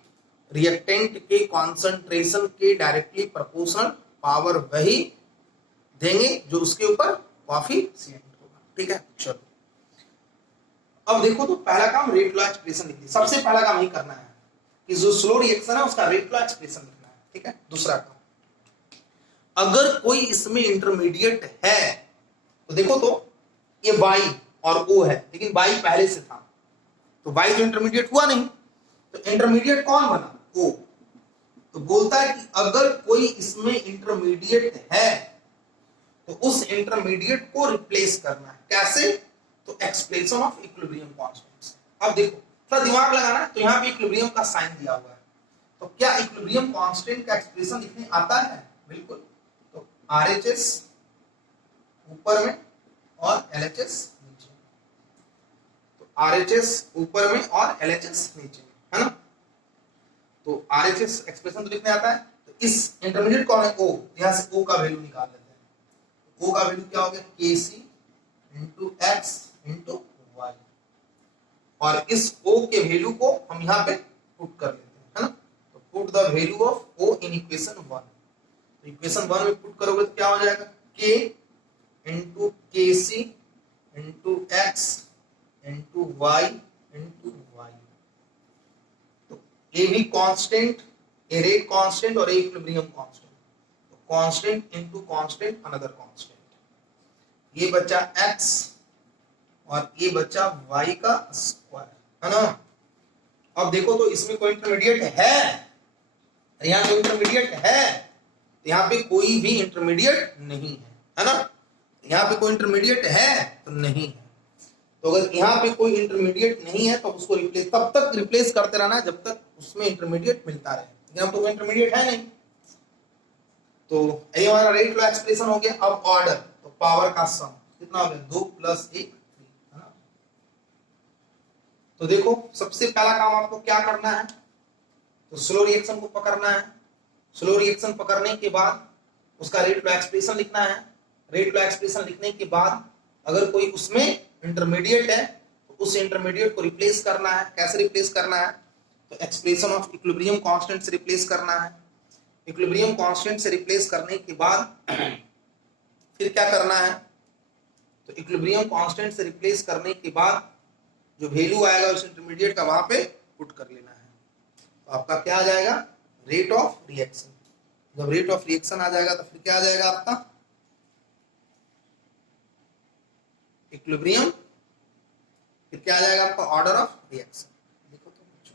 रिएक्टेंट के कॉन्सेंट्रेशन के डायरेक्टली प्रोपोर्शनल, पावर वही देंगे जो उसके ऊपर कोएफिशिएंट होगा। ठीक है, चलो अब देखो। तो पहला काम रेट लॉ एक्सप्रेशन लिखिए। सबसे पहला काम ही करना है कि जो स्लो रिएक्शन है उसका रेट लॉ एक्सप्रेशन लिखना है। ठीक है। दूसरा काम, अगर कोई इसमें इंटरमीडिएट है तो देखो तो ये Y और O है, लेकिन Y पहले से था तो Y जो इंटरमीडिएट हुआ नहीं, तो इंटरमीडिएट कौन बना? O। तो बोलता है कि अगर कोई इसमें इंटरमीडिएट है तो उस इंटरमीडिएट को रिप्लेस करना है। कैसे? तो एक्सप्रेशन ऑफ इक्विलिब्रियम कांस्टेंट। अब देखो थोड़ा दिमाग लगाना है, तो यहाँ पे इक्विलिब्रियम का साइन दिया हुआ है, तो क्या इक्विलिब्रियम कांस्टेंट का एक्सप्रेशन लिखने आता है? बिल्कुल। तो RHS ऊपर में और LHS नीचे, तो RHS ऊपर में और LHS नीचे, है ना। तो RHS एक्सप्रेशन तो लिखने आता है। तो इस इंटरमीडिएट कौन है? O। यहां से O का वैल्यू निकाल लेते हैं। O का वैल्यू क्या हो गया? KC into X into Y, और इस O के वैल्यू को हम यहाँ पे पुट कर लेते हैं, है ना। तो put the value of O in equation 1। तो इक्वेशन 1 में पुट करोगे तो क्या हो जाएगा? K into KC into X into Y into Y। तो A भी कांस्टेंट, A रेट कांस्टेंट और A इक्विलिब्रियम कांस्टेंट। तो constant into constant another constant. ये बचा x और ये बचा y का स्क्वायर, है ना। अब देखो तो इसमें कोई इंटरमीडिएट है, यहाँ कोई इंटरमीडिएट है, यहाँ पे कोई भी इंटरमीडिएट नहीं है ना। यहाँ पे कोई इंटरमीडिएट है तो नहीं है। तो अगर यहाँ पे कोई इंटरमीडिएट नहीं है तो उसको रिप्लेस तब तक रिप्लेस करते रहना जब तक उसमें इंटरमीडिएट मिलता रहे। यहाँ तो कोई इंटरमीडिएट है नहीं, तो ये हमारा रेट लॉ एक्सप्रेशन हो गया। अब ऑर्डर, तो पावर का सम कितना हो गया? 2 + 1 3, है ना। तो देखो सबसे पहला काम आपको क्या करना है? तो स्लो रिएक्शन को पकड़ना है। स्लो रिएक्शन पकड़ने के बाद उसका रेट लॉ एक्सप्रेशन लिखना है। रेट लॉ एक्सप्रेशन लिखने के बाद अगर कोई उसमें इंटरमीडिएट है तो उस इंटरमीडिएट को रिप्लेस करना है। कैसे रिप्लेस करना है? तो एक्सप्रेशन ऑफ इक्विलिब्रियम कांस्टेंट से रिप्लेस करना है। इक्विलिब्रियम कांस्टेंट से रिप्लेस करने के बाद फिर क्या करना है? तो इक्विलिब्रियम कांस्टेंट से रिप्लेस करने के बाद जो वैल्यू आएगा उस इंटरमीडिएट का वहां पे पुट कर लेना है। तो आपका क्या आ जाएगा? Rate of reaction. जब रेट ऑफ रिएक्शन आ जाएगा तो फिर क्या आ जाएगा आपका इक्विलिब्रियम, फिर क्या आ जाएगा आपका ऑर्डर ऑफ रिएक्शन। देखो तो कुछ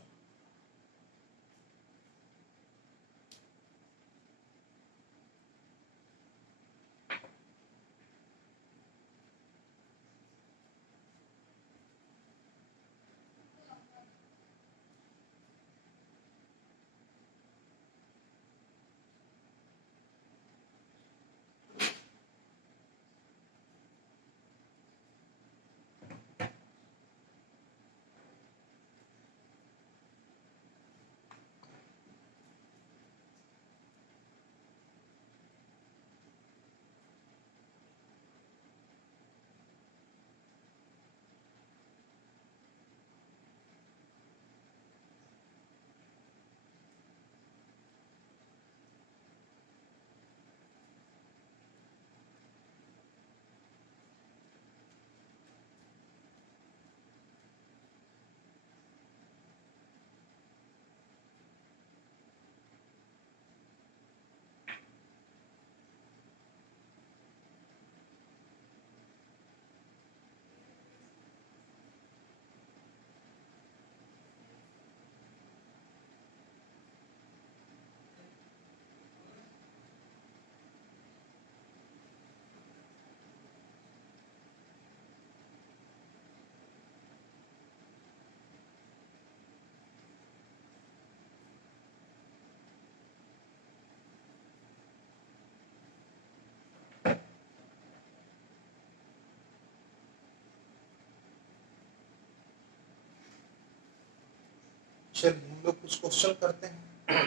चलिए हम लोग कुछ क्वेश्चन करते हैं।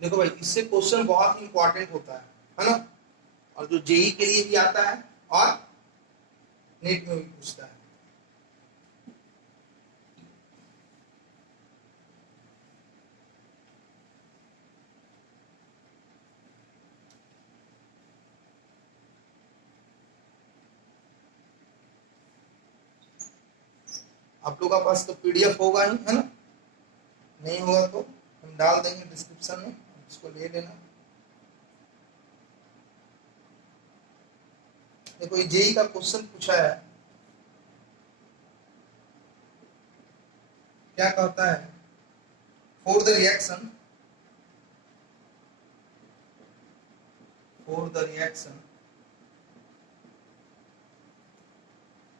देखो भाई इससे क्वेश्चन बहुत ही इंपॉर्टेंट होता है ना, और जो जेई के लिए भी आता है और नेट में भी पूछता है। आप लोगों का पास तो पीडीएफ होगा ही, है ना? नहीं होगा तो हम डाल देंगे डिस्क्रिप्शन में, इसको ले लेना। देखो ये जेई का क्वेश्चन पूछा है, क्या कहता है, for the reaction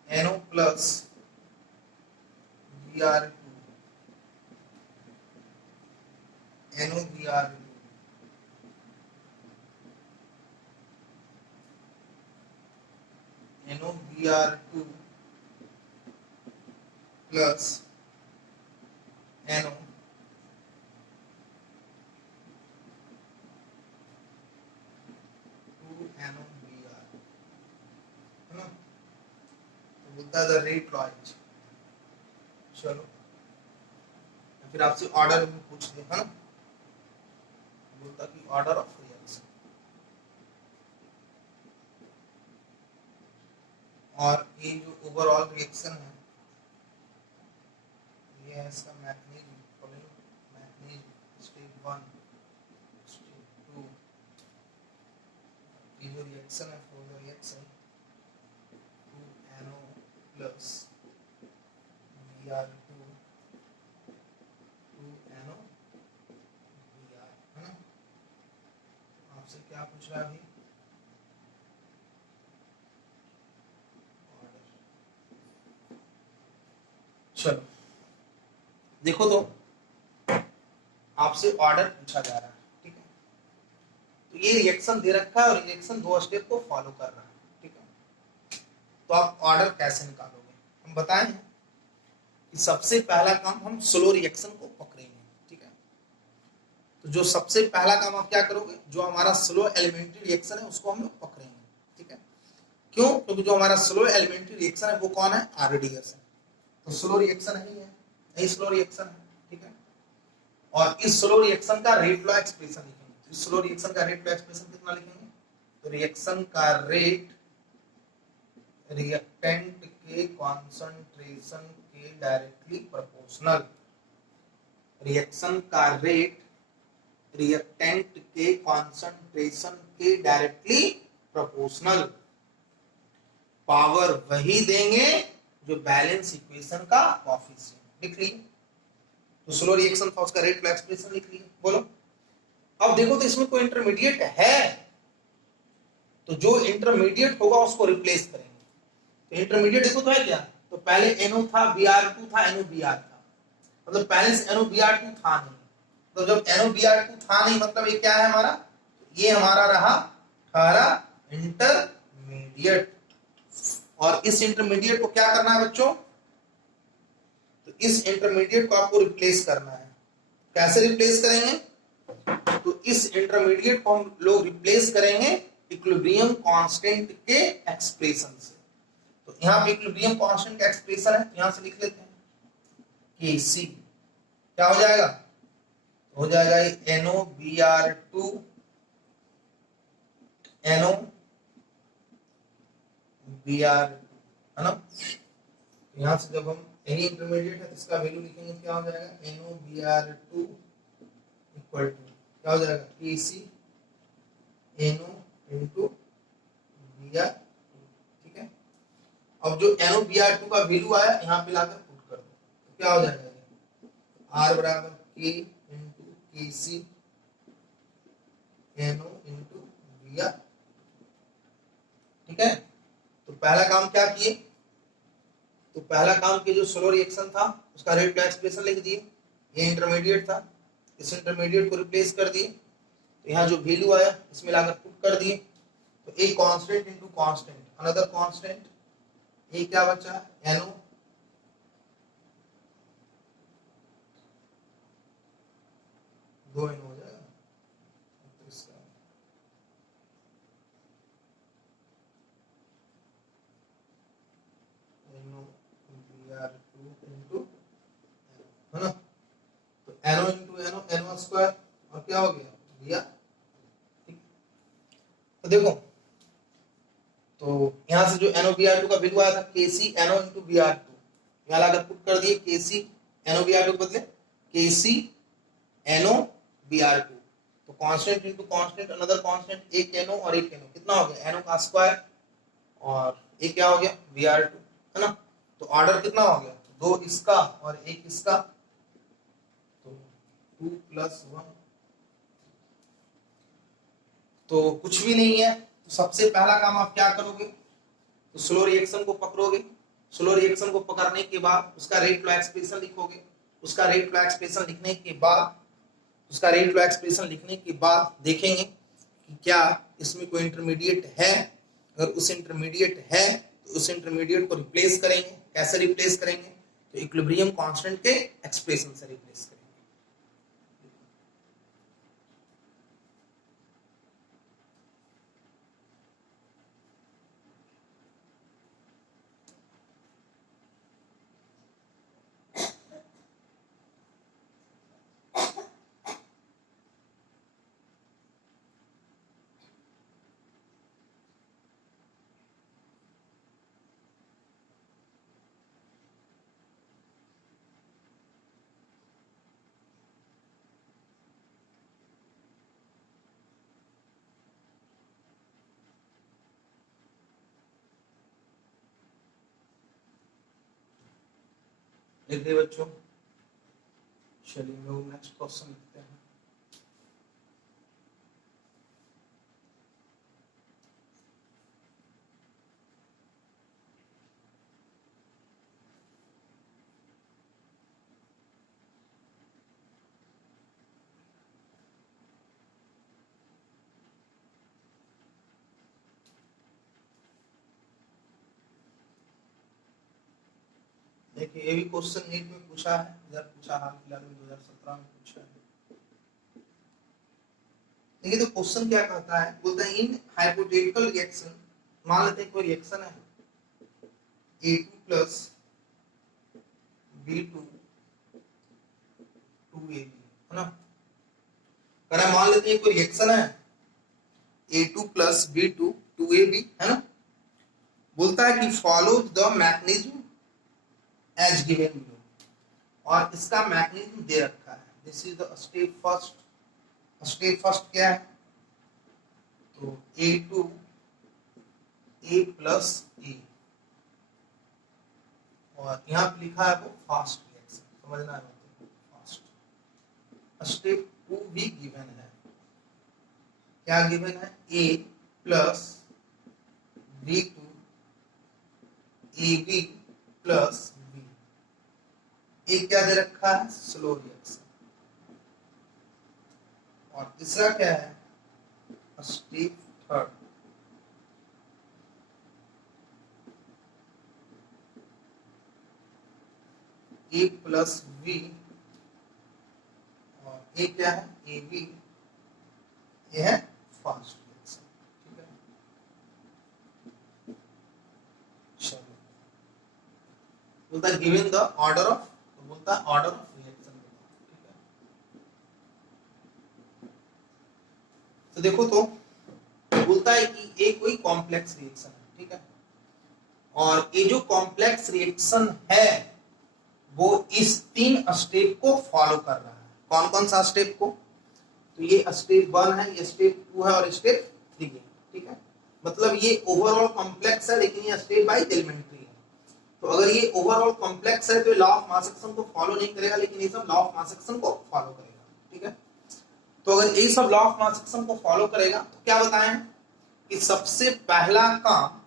NO plus Br2 NOBr2 NOBr2 plus NO NOBr, है ना? तो बोलता है द रेट लॉज। चलो फिर आपसे ऑर्डर भी पूछ दे, है ना? बोलता कि ऑर्डर ऑफ रिएक्शन, और ये जो ओवरऑल रिएक्शन है ये है इसका मैग्नीज स्टेप 1 स्टेप 2। ये जो रिएक्शन है for the reaction 2NO plus Br2 2NO Br, है ना? आपसे क्या पूछ रहा है अभी? चलो देखो तो आपसे ऑर्डर पूछा जा रहा है, ठीक है? तो ये रिएक्शन दे रखा है और रिएक्शन 2 स्टेप को फॉलो कर रहा है, ठीक है? तो आप ऑर्डर कैसे निकालोगे? हम बताएं कि सबसे पहला काम हम स्लो रिएक्शन को पकड़ेंगे, ठीक है? तो जो सबसे पहला काम आप क्या करोगे, जो हमारा स्लो एलिमेंट्री रिएक्शन है उसको हम लोग पकड़ेंगे, ठीक है? क्यों? क्योंकि जो हमारा स्लो एलिमेंट्री रिएक्शन है वो कौन है? आरडीएस है। तो स्लो रिएक्शन ही है, यही स्लो रिएक्शन है, ठीक है? और इस स्लो रिएक्शन का रेट लॉ एक्सप्रेशन लिखेंगे। इस स्लो रिएक्शन का रेट लॉ एक्सप्रेशन कितना लिखेंगे? तो रिएक्शन का रेट रिएक्टेंट के कॉन्सेंट्रेशन के डायरेक्टली प्रोपोर्शनल। रिएक्शन का रेट रिएक्टेंट के कॉन्सेंट्रेशन के डायरेक्टली प्रोपोर्शनल। पावर वही देंगे जो बैलेंस इक्वेशन का कोएफिशिएंट। लिख लिए तो स्लो रिएक्शन था, उसका रेट एक्सप्रेशन लिख लिए। बोलो अब देखो तो इसमें कोई इंटरमीडिएट है, तो जो इंटरमीडिएट होगा उसको रिप्लेस करेंगे। तो इंटरमीडिएट देखो तो है क्या, तो पहले NO था, Br2 था, NOBr था, मतलब पहले से NOBr2 था नहीं, तो जब NOBr2 था नहीं मतलब ये क्या है हमारा, ये हमारा रहा हमारा इंटरमीडिएट। और इस इंटरमीडिएट को क्या करना है बच्चों, तो इस इंटरमीडिएट को आपको रिप्लेस करना है। कैसे रिप्लेस करेंगे, तो इस इंटरमीडिएट को हम लोग रिप्लेस करेंगे इक्विलिब्रियम कांस्टेंट के एक्सप्रेशन से। तो यहाँ पे इक्विलिब्रियम कांस्टेंट का एक्सप्रेशन है, यहां से लिख लेते हैं Kc क्या हो जाएगा, हो जाएगा ये NOBr2 है ना। यहां से जब हम यही इंटरमीडिएट है तो इसका वैल्यू लिखेंगे क्या हो जाएगा, NOBr2 इक्वल टू क्या हो जाएगा Kc NO into Br। ठीक है, अब जो NOBr2 का वैल्यू आया यहाँ पे लाकर पुट कर दो, तो क्या हो जाएगा R बराबर K into Kc NO into Br। ठीक है, तो पहला काम क्या किए, तो पहला काम के जो स्लो रिएक्शन था उसका रेट का एक्सप्रेशन लिख दिए, ये इंटरमीडिएट था, इस इंटरमीडिएट को रिप्लेस कर दिए, तो यहाँ जो वैल्यू आया इसमें लाकर पुट कर दिए, तो A constant into constant another constant, A क्या बचा NO दो NO हो जाएगा, तो इसका NOBr2 इनटू है ना, तो NO इनटू NO स्क्वायर और क्या हो गया Br। तो देखो तो यहां से जो NOBr2 का वैल्यू आया था Kc NO into Br2, यहां लाकर पुट कर दिए Kc NOBr2 के बदले Kc NO Br2, तो constant into constant another constant, एक NO और एक NO कितना हो गया NO का स्क्वायर और एक क्या हो गया Br2 है ना। तो ऑर्डर कितना हो गया, दो इसका और एक इसका, तो 2 + 1, तो कुछ भी नहीं है। तो सबसे पहला काम आप क्या करोगे, तो स्लो रिएक्शन को पकड़ोगे, स्लो रिएक्शन को पकड़ने के बाद उसका रेट लॉ एक्सप्रेशन लिखोगे, उसका रेट लॉ एक्सप्रेशन लिखने के बाद उसका रेट लॉ एक्सप्रेशन लिखने के बाद देखेंगे कि क्या इसमें कोई इंटरमीडिएट है, अगर उस इंटरमीडिएट है तो उस इंटरमीडिएट को रिप्लेस करेंगे। कैसे रिप्लेस करेंगे, तो इक्विलिब्रियम कांस्टेंट के एक्सप्रेशन से रिप्लेस करेंगे। लिख दिए बच्चों, चलिए लोग नेक्स्ट क्वेश्चन लिखते हैं। देखिए ये भी क्वेश्चन नीट में पूछा है, इधर पूछा हाल फिलहाल में 2017 में पूछा है। देखिए तो क्वेश्चन क्या कहता है, बोलता है इन हाइपोथेटिकल रिएक्शन, मान लेते हैं कोई रिएक्शन है A2 + B2 2AB है ना, अगर मान लेते हैं कोई रिएक्शन है A2 + B2 2AB है ना, बोलता है कि follow the mechanism as given below, और इसका मैकेनिज्म दे रखा है। This is the step first step first क्या है, तो A2 A प्लस ए, और यहाँ पे लिखा है वो फास्ट रिएक्शन, समझना है फास्ट। स्टेप 2 भी गिवन है, क्या गिवन है, A plus B2 AB plus B, ये क्या दे रखा है, स्लो रिएक्शन। और तीसरा क्या है, step third, A plus B, और ये क्या है, AB, ये है फास्ट रिएक्शन। ठीक है, चलो बोलता है गिवन द ऑर्डर ऑफ, तो बोलता है ऑर्डर ऑफ रिएक्शन। ठीक है, तो देखो तो बोलता है कि ये कोई कॉम्प्लेक्स रिएक्शन है। ठीक है, और ये जो कॉम्प्लेक्स रिएक्शन है वो इस 3 स्टेप को फॉलो कर रहा है। कौन कौन सा स्टेप को, तो ये स्टेप 1 है, ये स्टेप 2 है और स्टेप 3 है। ठीक है, मतलब ये ओवरऑल कॉम्प्लेक्स है, लेकिन ये स्टेप वाइज एलिमेंट्री है। तो अगर ये ओवरऑल कॉम्प्लेक्स है तो लॉ ऑफ मास एक्शन को फॉलो नहीं करेगा, लेकिन ये सब लॉ ऑफ मास एक्शन को फॉलो करेगा। ठीक है, तो अगर ये सब लॉ ऑफ मास एक्शन को फॉलो करेगा तो क्या बताएं कि सबसे पहला काम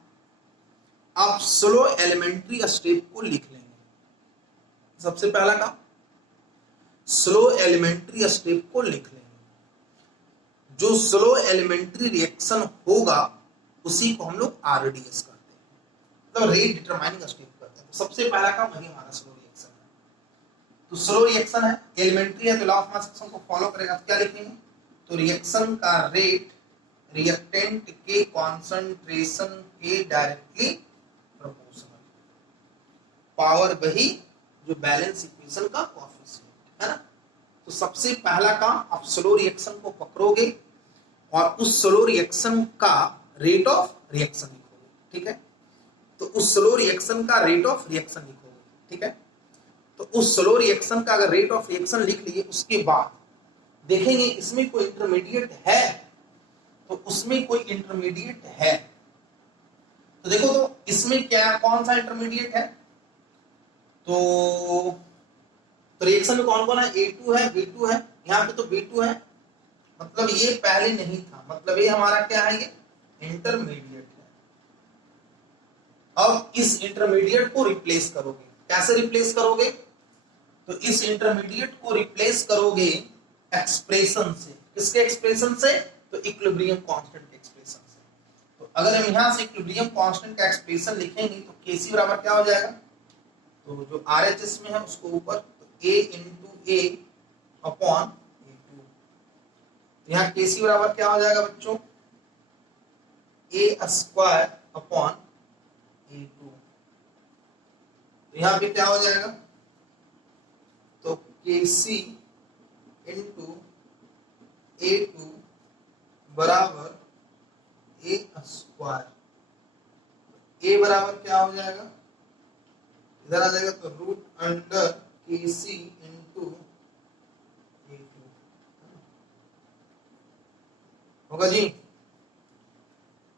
आप स्लो एलिमेंट्री स्टेप को लिख लेंगे। सबसे पहला काम स्लो एलिमेंट्री स्टेप को लिख लेंगे। जो स्लो एलिमेंट्री रिएक्शन होगा उसी को हम लोग आरडीएस करते हैं, मतलब रेट डिटरमाइनिंग स्टेप करते हैं। तो सबसे पहला काम वही हमारा स्लो रिएक्शन है। तो स्लो रिएक्शन है, एलिमेंट्री है, तो लॉ ऑफ मास एक्शन को फॉलो करेगा। तो क्या लिखेंगे, तो रिएक्शन का रेट रिएक्टेंट के कॉन्सेंट्रेशन के डायरेक्टली प्रोपोर्शनल, पावर वही जो बैलेंस इक्वेशन का कोएफिशिएंट है ना। तो सबसे पहला काम आप स्लो रिएक्शन को पकड़ोगे और उस स्लो रिएक्शन का रेट ऑफ रिएक्शन लिखोगे। ठीक है, तो उस स्लो रिएक्शन का रेट ऑफ रिएक्शन लिखोगे। ठीक है, तो उस स्लो रिएक्शन का अगर रेट ऑफ रिएक्शन लिख लिए, उसके बाद देखेंगे इसमें कोई इंटरमीडिएट है, तो उसमें कोई इंटरमीडिएट है। तो देखो तो इसमें क्या, कौन सा इंटरमीडिएट है, तो रिएक्शन में कौन कौन है, A2 है, B2 है, यहाँ पे तो B2 है, मतलब ये पहले नहीं था, मतलब ये हमारा क्या है, ये इंटरमीडिएट है। अब इस इंटरमीडिएट को रिप्लेस करोगे, कैसे रिप्लेस करोगे, तो इस इंटरमीडिएट को रिप्लेस करोगे एक्सप्रेशन से। किसके एक्सप्रेशन से, तो इक्विलिब्रियम कांस्टेंट के एक्सप्रेशन से। तो अगर हम यहां से इक्विलिब्रियम कांस्टेंट का एक्सप्रेशन लिखेंगे तो Kc बराबर क्या हो जाएगा, तो जो RHS में है उसको ऊपर, तो A into A upon A2। यहाँ Kc बराबर क्या हो जाएगा बच्चों, A स्क्वायर अपॉन A2। तो यहाँ पे क्या हो जाएगा, तो Kc इंटू A2 बराबर A स्क्वायर। A बराबर क्या हो जाएगा, इधर आ जाएगा, तो root under Kc into A2 होगा जी।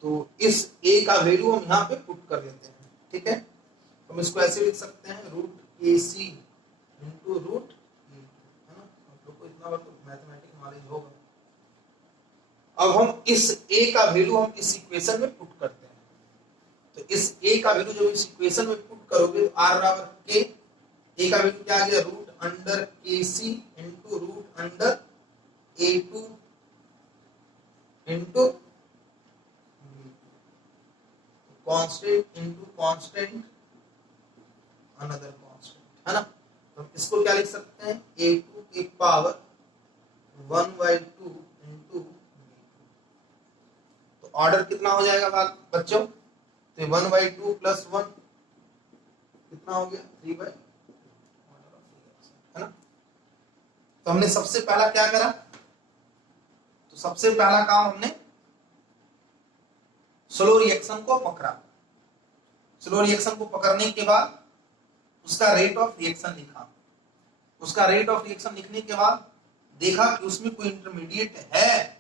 तो इस A का वैल्यू हम यहाँ पे पुट कर देते हैं। ठीक है, तो हम इसको ऐसे लिख सकते हैं, root Kc into root A2, है ना। आप लोग को इतना बार तो मैथमेटिक्स नॉलेज होगा। अब हम इस A का वैल्यू हम इस इक्वेशन में पुट करते हैं। तो इस A का वैल्यू जब इस इक्वेशन में पुट करोगे तो R बराबर K, A का वैल्यू क्या आ गया, root under Kc into root under A2 into constant into constant another constant, है ना। तो इसको क्या लिख सकते हैं, A2 की पावर 1/2 इंटू। तो ऑर्डर कितना हो जाएगा बच्चों, तो 1/2 प्लस 1 कितना हो गया, 3/, है ना। तो हमने सबसे पहला क्या करा, तो सबसे पहला काम हमने स्लो रिएक्शन को पकड़ा। स्लो रिएक्शन को पकड़ने के बाद उसका रेट ऑफ रिएक्शन लिखा। उसका रेट ऑफ रिएक्शन लिखने के बाद देखा कि उसमें कोई इंटरमीडिएट है,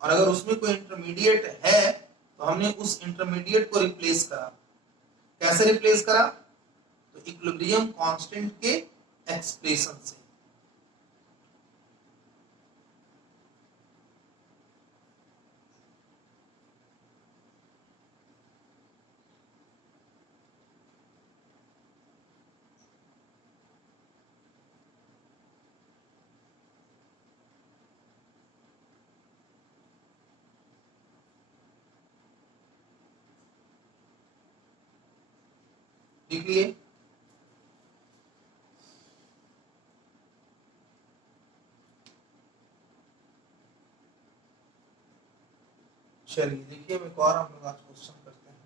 और अगर उसमें कोई इंटरमीडिएट है तो हमने उस इंटरमीडिएट को रिप्लेस करा। कैसे रिप्लेस करा? तो इक्विलिब्रियम कांस्टेंट के एक्सप्रेशन से। लिखिए, चलिए देखिए एक और हम लोग आज क्वेश्चन करते हैं।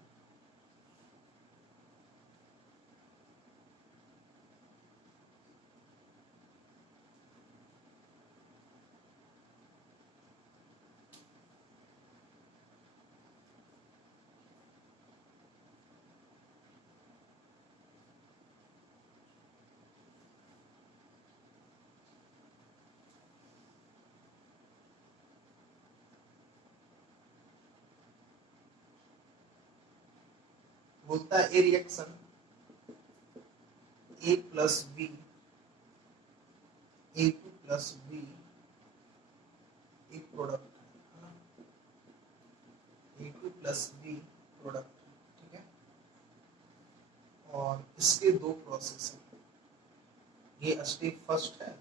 बोलता है A reaction A plus B A2 plus B एक प्रोडक्ट है ना, A2 प्लस बी प्रोडक्ट, ठीक है। और इसके दो प्रोसेस हैं। ये स्टेप फर्स्ट है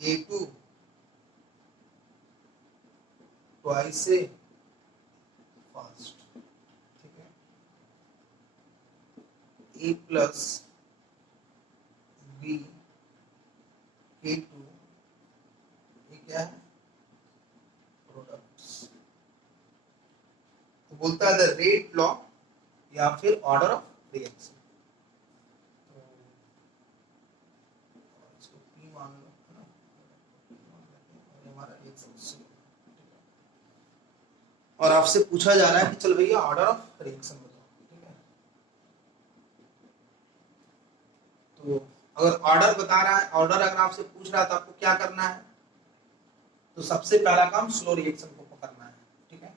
A2 ट्वाइस ए फास्ट, ठीक है। A प्लस बी K2 ये क्या है? प्रोडक्ट्स। तो बोलता है द रेट लॉ या फिर ऑर्डर ऑफ रिएक्शन। तो इसको P मान लो, है ना, और हमारा रिएक्शन C। और आपसे पूछा जा रहा है कि चल भैया ऑर्डर ऑफ रिएक्शन बताओ, ठीक है। तो अगर ऑर्डर बता रहा है, ऑर्डर अगर आपसे पूछ रहा है तो आपको क्या करना है? तो सबसे पहला काम स्लो रिएक्शन को पकड़ना है, ठीक है।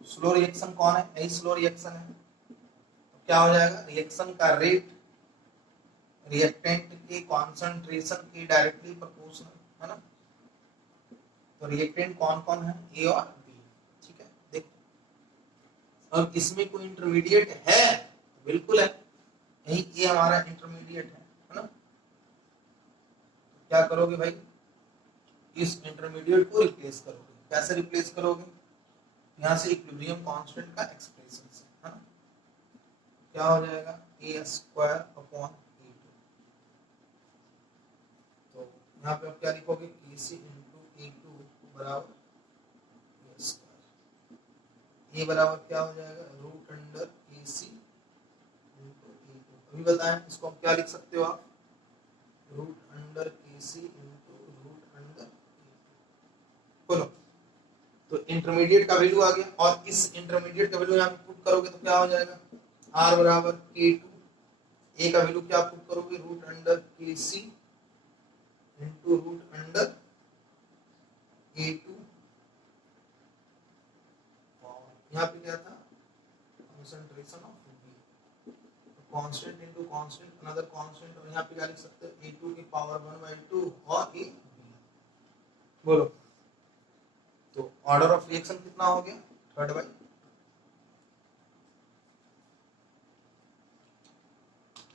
तो स्लो रिएक्शन कौन है? यही स्लो रिएक्शन है। तो क्या हो जाएगा? रिएक्शन का रेट रिएक्टेंट के कॉन्सेंट्रेशन के डायरेक्टली प्रोपोर्शनल, है ना। तो रिएक्टेंट कौन कौन है? ए और बी, ठीक है। देखो अब इसमें कोई इंटरमीडिएट है? बिल्कुल है, यही ये हमारा इंटरमीडिएट है ना। क्या करोगे भाई? इस इंटरमीडिएट को रिप्लेस करोगे। कैसे रिप्लेस करोगे? यहां से इक्विलिब्रियम कांस्टेंट का एक्सप्रेशन से, है ना। क्या हो जाएगा? ए स्क्वायर अपॉन A2। तो यहाँ पे आप क्या लिखोगे? KC इंटू A2 बराबर ए स्क्वायर। ये बराबर क्या हो जाएगा? Root under KC into A2। अभी बताएं इसको हम क्या लिख सकते हो आप? Root under KC into root under A2। बोलो, तो इंटरमीडिएट का वैल्यू आ गया, और इस इंटरमीडिएट का वैल्यू यहाँ पे पुट करोगे तो क्या हो जाएगा? R बराबर K2। ए का वैल्यू क्या पुट करोगे? Root under KC into root under A2। यहाँ पे क्या था? Concentration of B. Constant into constant, another constant, और यहाँ पे क्या लिख सकते हैं? A2 की पावर 1/2 और A B। बोलो, तो ऑर्डर ऑफ रिएक्शन कितना हो गया? Third by.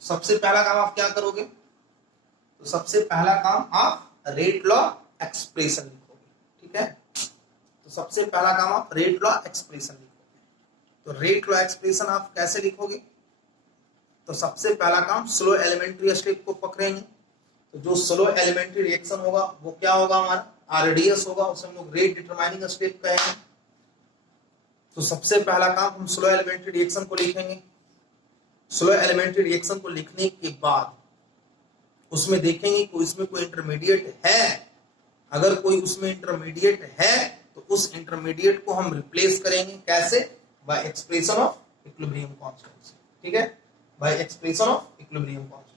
सबसे पहला काम आप क्या करोगे? तो सबसे पहला काम आप रेट लॉ एक्सप्रेशन लिखोगे, ठीक है। तो सबसे पहला काम आप रेट लॉ एक्सप्रेशन लिखोगे। तो रेट लॉ एक्सप्रेशन आप कैसे लिखोगे? तो सबसे पहला काम स्लो एलिमेंट्री स्टेप को पकड़ेंगे। तो जो स्लो एलिमेंट्री रिएक्शन होगा वो क्या होगा? हमारा RDS होगा, उसे हम लोग रेट डिटरमाइनिंग स्टेप कहेंगे। तो सबसे पहला काम हम स्लो एलिमेंट्री रिएक्शन को लिखेंगे। स्लो एलिमेंट्री रिएक्शन को लिखने के बाद उसमें देखेंगे कि उसमें कोई इंटरमीडिएट है। अगर कोई उसमें इंटरमीडिएट है तो उस इंटरमीडिएट को हम रिप्लेस करेंगे। कैसे? By expression of equilibrium constant, ठीक है, by expression of equilibrium constant.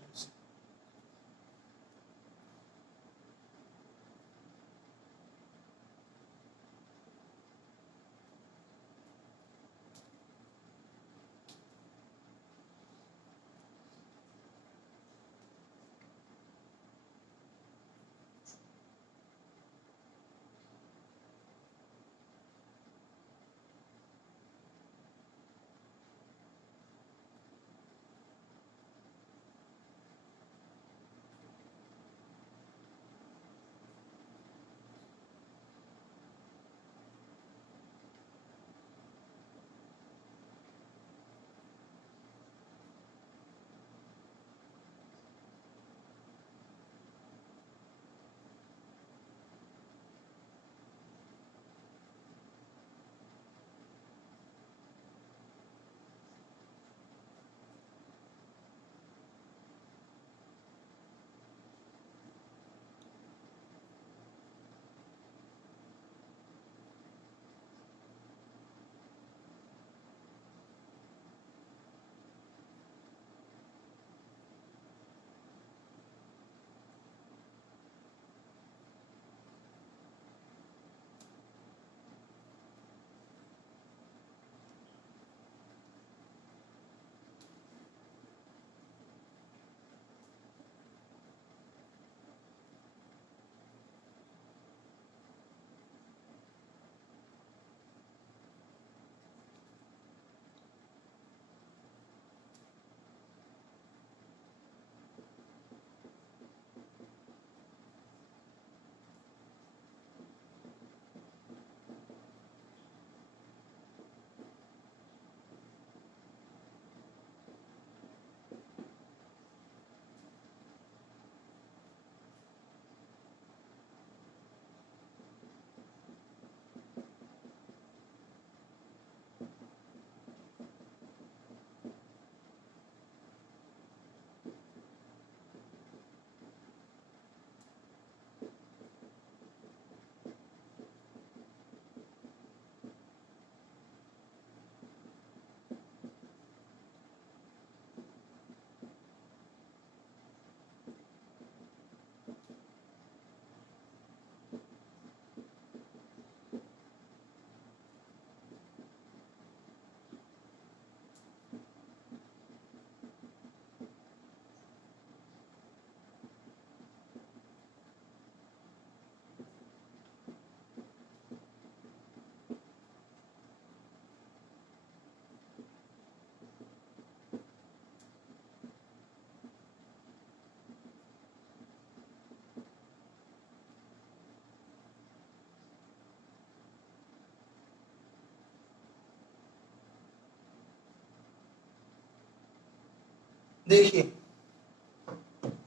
देखिए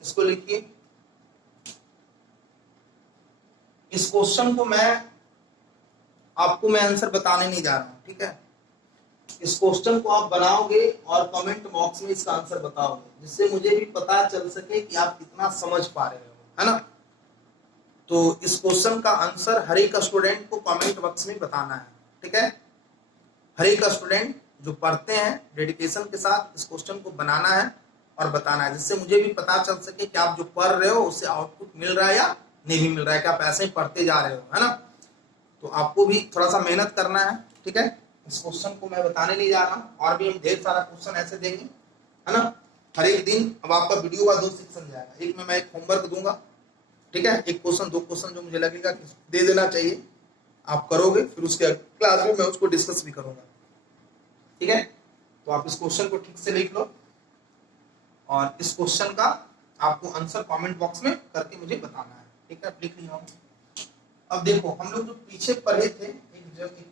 इसको लिखिए, इस क्वेश्चन को मैं आंसर बताने नहीं जा रहा हूं, ठीक है। इस क्वेश्चन को आप बनाओगे और कमेंट बॉक्स में इसका आंसर बताओगे, जिससे मुझे भी पता चल सके कि आप कितना समझ पा रहे हो, है ना। तो इस क्वेश्चन का आंसर हर एक स्टूडेंट को कमेंट बॉक्स में बताना है, ठीक है। हर एक स्टूडेंट जो पढ़ते हैं डेडिकेशन के साथ इस क्वेश्चन को बनाना है और बताना है, जिससे मुझे भी पता चल सके कि आप जो पढ़ रहे हो उससे आउटपुट मिल रहा है या नहीं भी मिल रहा है, कि आप ऐसे ही पढ़ते जा रहे हो, है ना। तो आपको भी थोड़ा सा मेहनत करना है, ठीक है। इस क्वेश्चन को मैं बताने नहीं जा रहा हूँ, और भी हम ढेर सारा क्वेश्चन ऐसे देंगे, है ना। हर एक दिन अब आपका वीडियो का 2 सेक्शन जाएगा, एक में मैं एक होमवर्क दूंगा, ठीक है। एक क्वेश्चन 2 क्वेश्चन जो मुझे लगेगा कि दे देना चाहिए, आप करोगे, फिर उसके क्लास में मैं उसको डिस्कस भी करूंगा, ठीक है। तो आप इस क्वेश्चन को ठीक से लिख लो, और इस क्वेश्चन का आपको आंसर कमेंट बॉक्स में करके मुझे बताना है, ठीक है। लिख लिया हूं। अब देखो हम लोग जो पीछे पढ़े थे, एक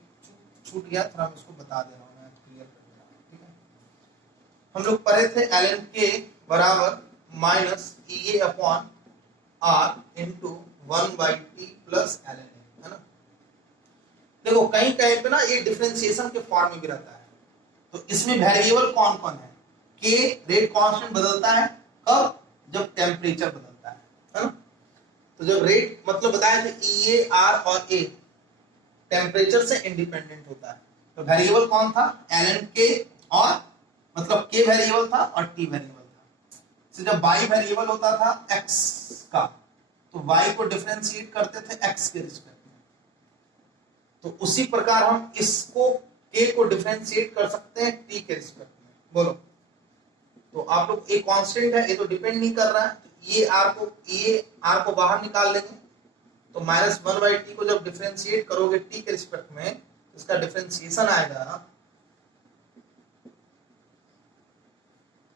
छूट गया, थोड़ा मैं उसको बता दे रहा हूँ, मैं क्लियर कर दे रहा हूँ, ठीक है। हम लोग पढ़े थे ln k बराबर minus EA upon R into 1/t plus ln a, है ना। देखो कहीं कहीं पे ना ये डिफरेंशिएशन के फॉर्म में भी रहता है, तो इसमें वेरिएबल कौन कौन है। k रेट कांस्टेंट बदलता है कब, जब टेम्परेचर बदलता है ना। तो जब रेट मतलब बताया था EA R और A टेम्परेचर से इंडिपेंडेंट होता है, तो वेरिएबल कौन था, ln k, और मतलब k वेरिएबल था और t वेरिएबल था। तो जब y वेरिएबल होता था x का, तो y को डिफरेंशिएट करते थे x के रिस्पेक्ट में। तो उसी प्रकार हम इसको k को डिफरेंशिएट कर सकते हैं t के रिस्पेक्ट में। बोलो, तो आप लोग एक कांस्टेंट है, ये तो डिपेंड नहीं कर रहा है, तो ये r को बाहर निकाल लेंगे, तो -1/t को जब डिफरेंशिएट करोगे t के रिस्पेक्ट में, इसका डिफरेंशिएशन आएगा,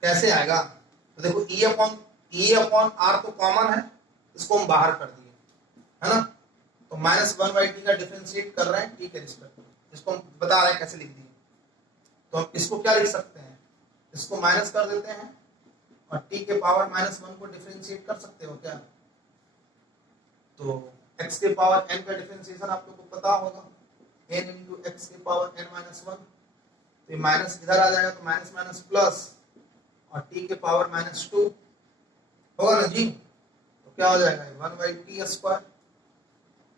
कैसे आएगा। तो देखो E अपॉन R तो कॉमन है, इसको हम बाहर कर दिए, है ना। तो -1/t का डिफरेंशिएट कर रहे हैं t के रिस्पेक्ट में, इसको हम बता रहे हैं कैसे लिख दिए। तो हम इसको क्या लिख सकते हैं, इसको माइनस कर देते हैं, और t के पावर -1 को डिफरेंशिएट कर सकते हो क्या। तो x के पावर n का डिफरेंशिएशन आप लोगों को पता होगा, n इंटू एक्स के पावर n-1, तो ये माइनस इधर आ जाएगा, तो माइनस माइनस प्लस, और t के पावर -2 होगा ना जी, तो क्या हो जाएगा 1/t²।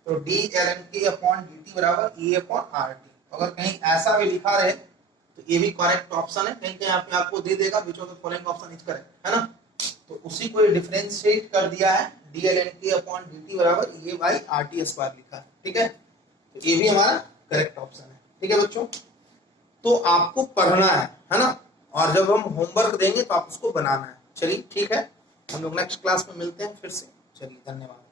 तो d ln k upon dt बराबर E अपॉन RT। अगर कहीं ऐसा भी लिखा रहे तो ये भी करेक्ट ऑप्शन है, कहीं कहीं पे आपको दे देगा which of the following option is correct, है ना। तो उसी को डिफरेंशिएट कर दिया है, d ln k upon dt बराबर E/RT² लिखा है, ठीक है। तो ये भी हमारा करेक्ट ऑप्शन है, ठीक है बच्चों। तो आपको पढ़ना है ना, और जब हम होमवर्क देंगे तो आप उसको बनाना है। चलिए ठीक है, हम लोग नेक्स्ट क्लास में मिलते हैं फिर से। चलिए धन्यवाद।